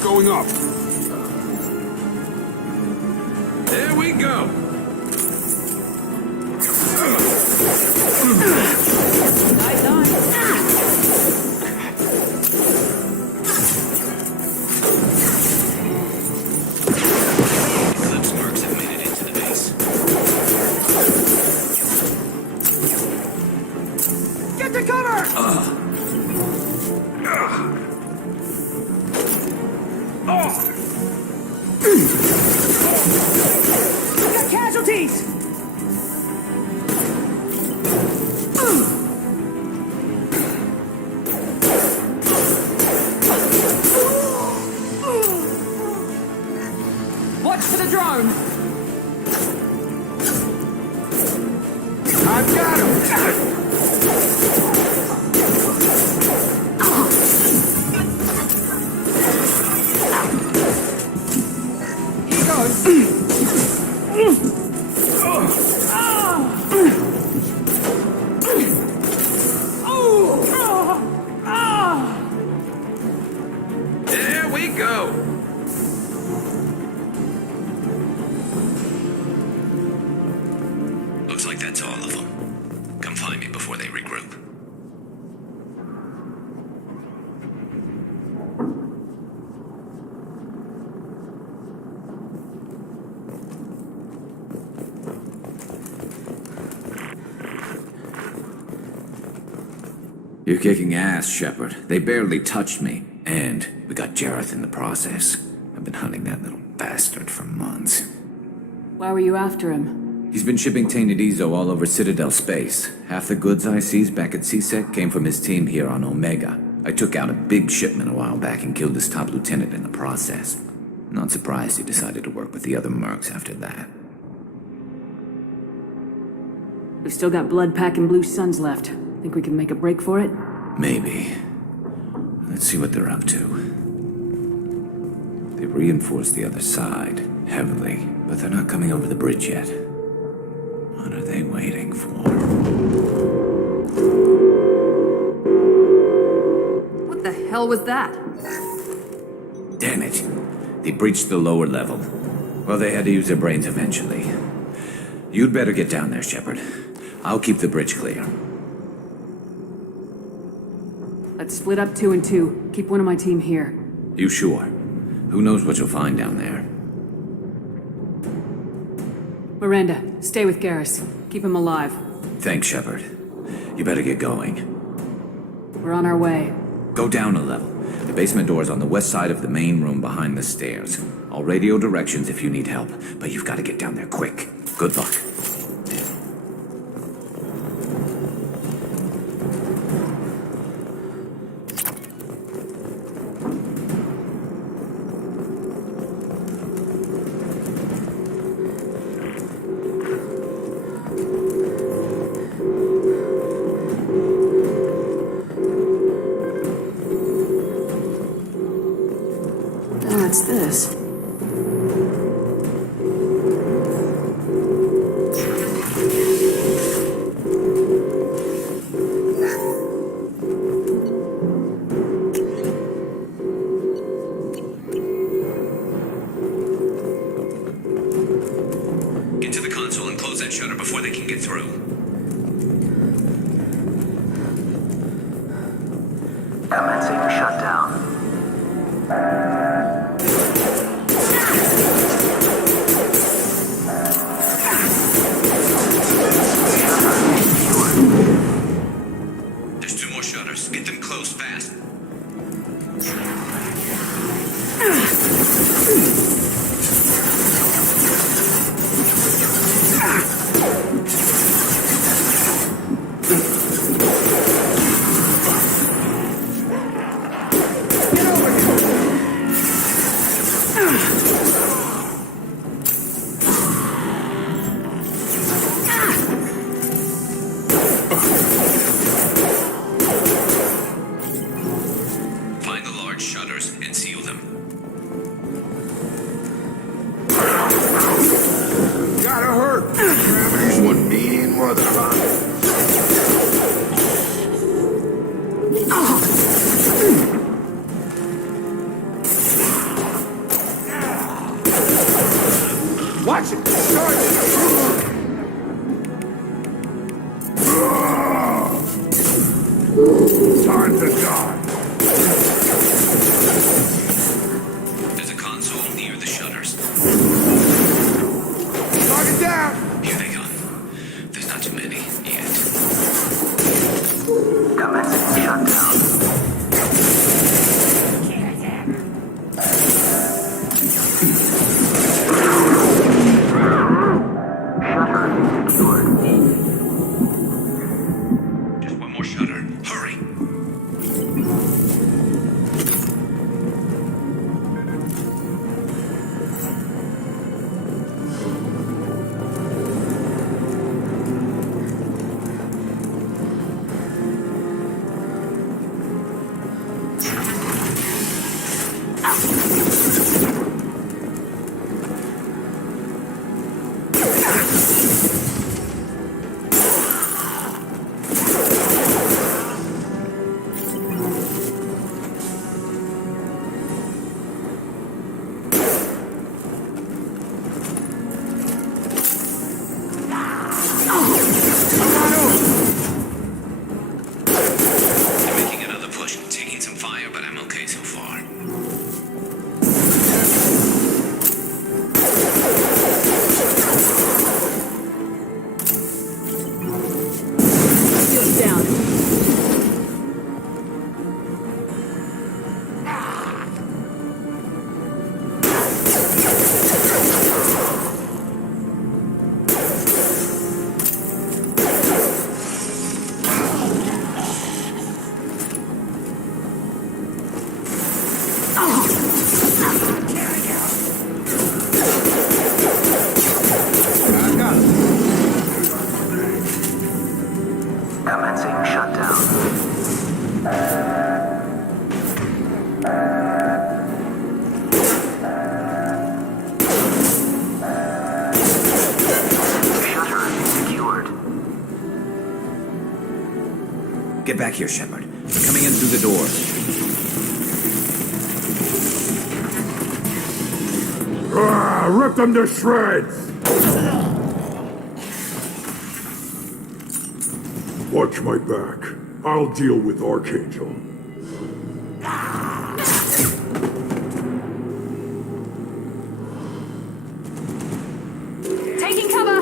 Going up. There we go. Eclipse mercs have made it into the base. Get to cover! We got casualties! Watch for the drone! I've got him. Here goes! There we go. Looks like that's all of them. Come find me before they regroup. You're kicking ass, Shepard. They barely touched me. And we got Jareth in the process. I've been hunting that little bastard for months. Why were you after him? He's been shipping tainted Ezo all over Citadel space. Half the goods I seized back at CSEC came from his team here on Omega. I took out a big shipment a while back and killed his top lieutenant in the process. Not surprised he decided to work with the other mercs after that. We've still got Bloodpack and Blue Suns left. Think we can make a break for it? Maybe. Let's see what they're up to. They've reinforced the other side, heavily, but they're not coming over the bridge yet. What are they waiting for? What the hell was that? Damn it. They breached the lower level. Well, they had to use their brains eventually. You'd better get down there, Shepard. I'll keep the bridge clear. Let's split up 2 and 2. Keep one of my team here. You sure? Who knows what you'll find down there? Miranda, stay with Garrus. Keep him alive. Thanks, Shepard. You better get going. We're on our way. Go down a level. The basement door is on the west side of the main room behind the stairs. I'll radio directions if you need help, but you've got to get down there quick. Good luck. that shutter before they can get through. Commencing shutdown. There's 2 more shutters. Get them closed fast. Find the large shutters and seal them. Gotta hurt. Gravity's one mean motherfucker. Watch it! Charge it! Time to die. There's a console near the shutters. Knock it down! Here they come. There's not too many yet. Commencing shutdown. Shutter secured. Just one more shutter. Hurry! They're making another push. Taking some fire, but I'm okay so far. Shields down. Commencing shutdown. Shutter secured. Get back here, Shepard. They're coming in through the door. Rip them to shreds! Watch my back. I'll deal with Archangel. Taking cover!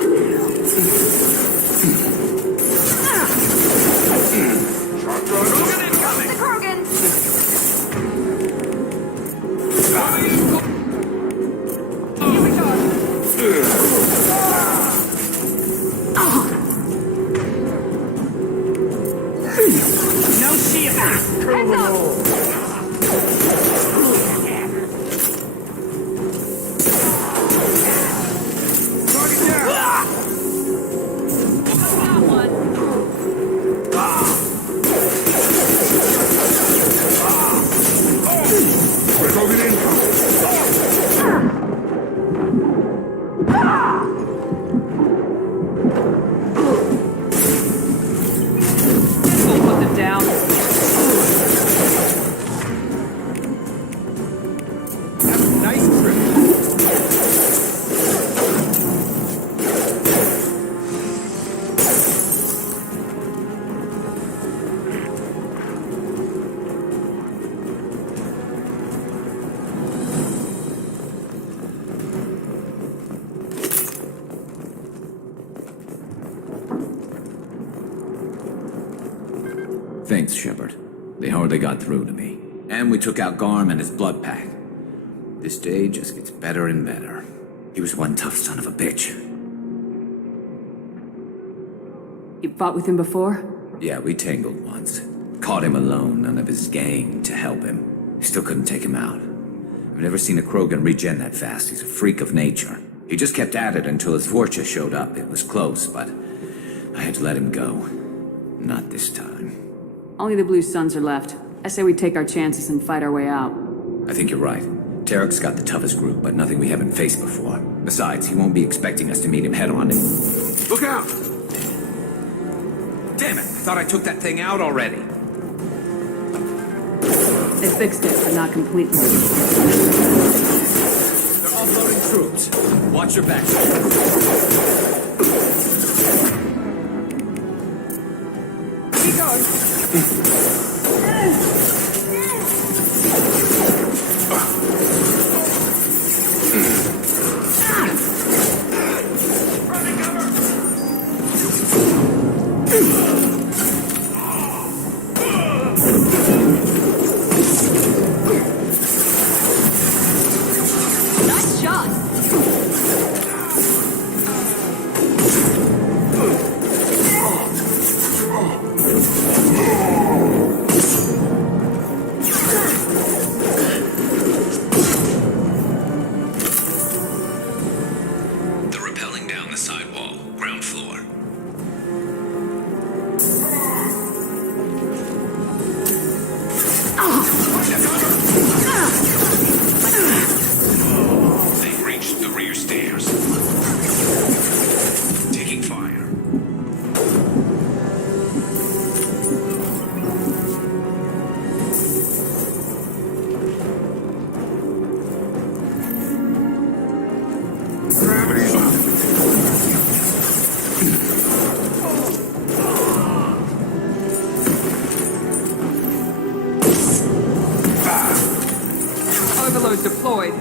The Krogan! Here we go! No shield! Thanks, Shepard. They hardly got through to me. And we took out Garm and his blood pack. This day just gets better and better. He was one tough son of a bitch. You fought with him before? Yeah, we tangled once. Caught him alone, none of his gang to help him. Still couldn't take him out. I've never seen a Krogan regen that fast. He's a freak of nature. He just kept at it until his Vorcha showed up. It was close, but I had to let him go. Not this time. Only the Blue Suns are left. I say we take our chances and fight our way out. I think you're right. Tarek's got the toughest group, but nothing we haven't faced before. Besides, he won't be expecting us to meet him head-on. Look out! Damn it! I thought I took that thing out already. They fixed it, but not completely. They're offloading troops. Watch your back. He goes. Nice shot! They're rappelling down the sidewall, ground floor. They've reached the rear stairs. Taking fire. Gravity's up. Overload deployed.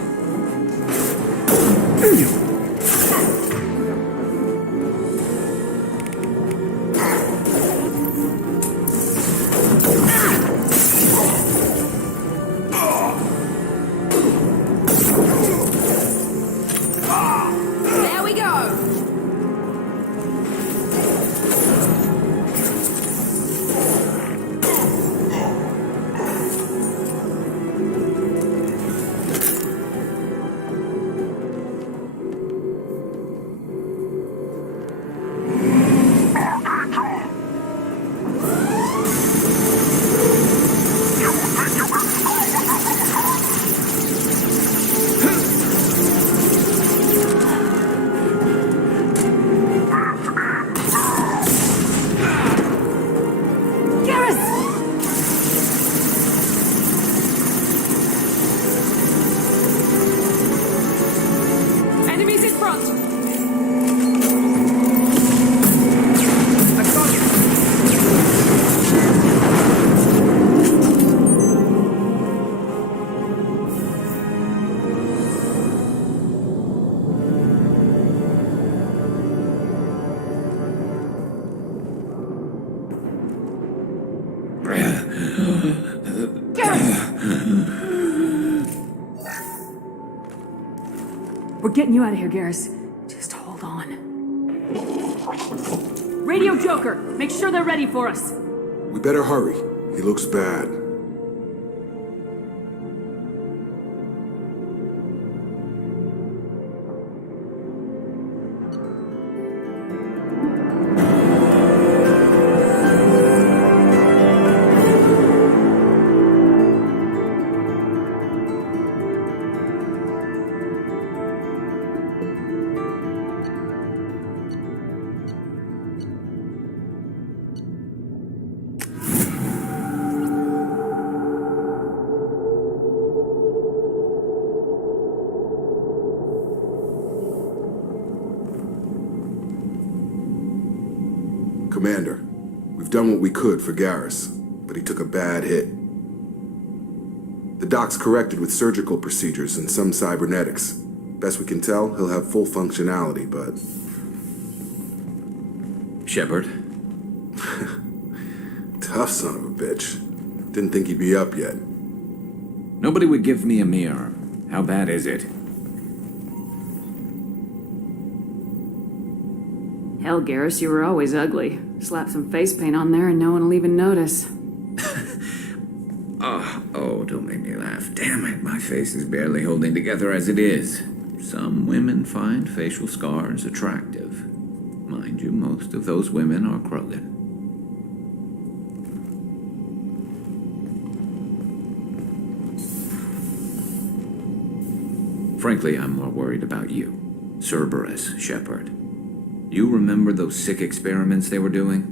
There we go! Enemies in front! We're getting you out of here, Garrus. Just hold on. Radio Joker, make sure they're ready for us. We better hurry. He looks bad. Commander, we've done what we could for Garrus, but he took a bad hit. The doc's corrected with surgical procedures and some cybernetics. Best we can tell, he'll have full functionality, but... Tough son of a bitch. Didn't think he'd be up yet. Nobody would give me a mirror. How bad is it? Hell, Garrus, you were always ugly. Slap some face paint on there and no one will even notice. Oh, don't make me laugh. Damn it, my face is barely holding together as it is. Some women find facial scars attractive. Mind you, most of those women are Krogan. Frankly, I'm more worried about you. Cerberus, Shepard. You remember those sick experiments they were doing?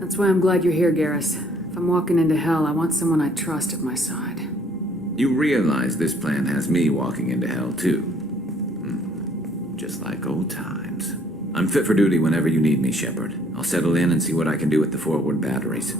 That's why I'm glad you're here, Garrus. If I'm walking into hell, I want someone I trust at my side. You realize this plan has me walking into hell, too. Just like old times. I'm fit for duty whenever you need me, Shepard. I'll settle in and see what I can do with the forward batteries.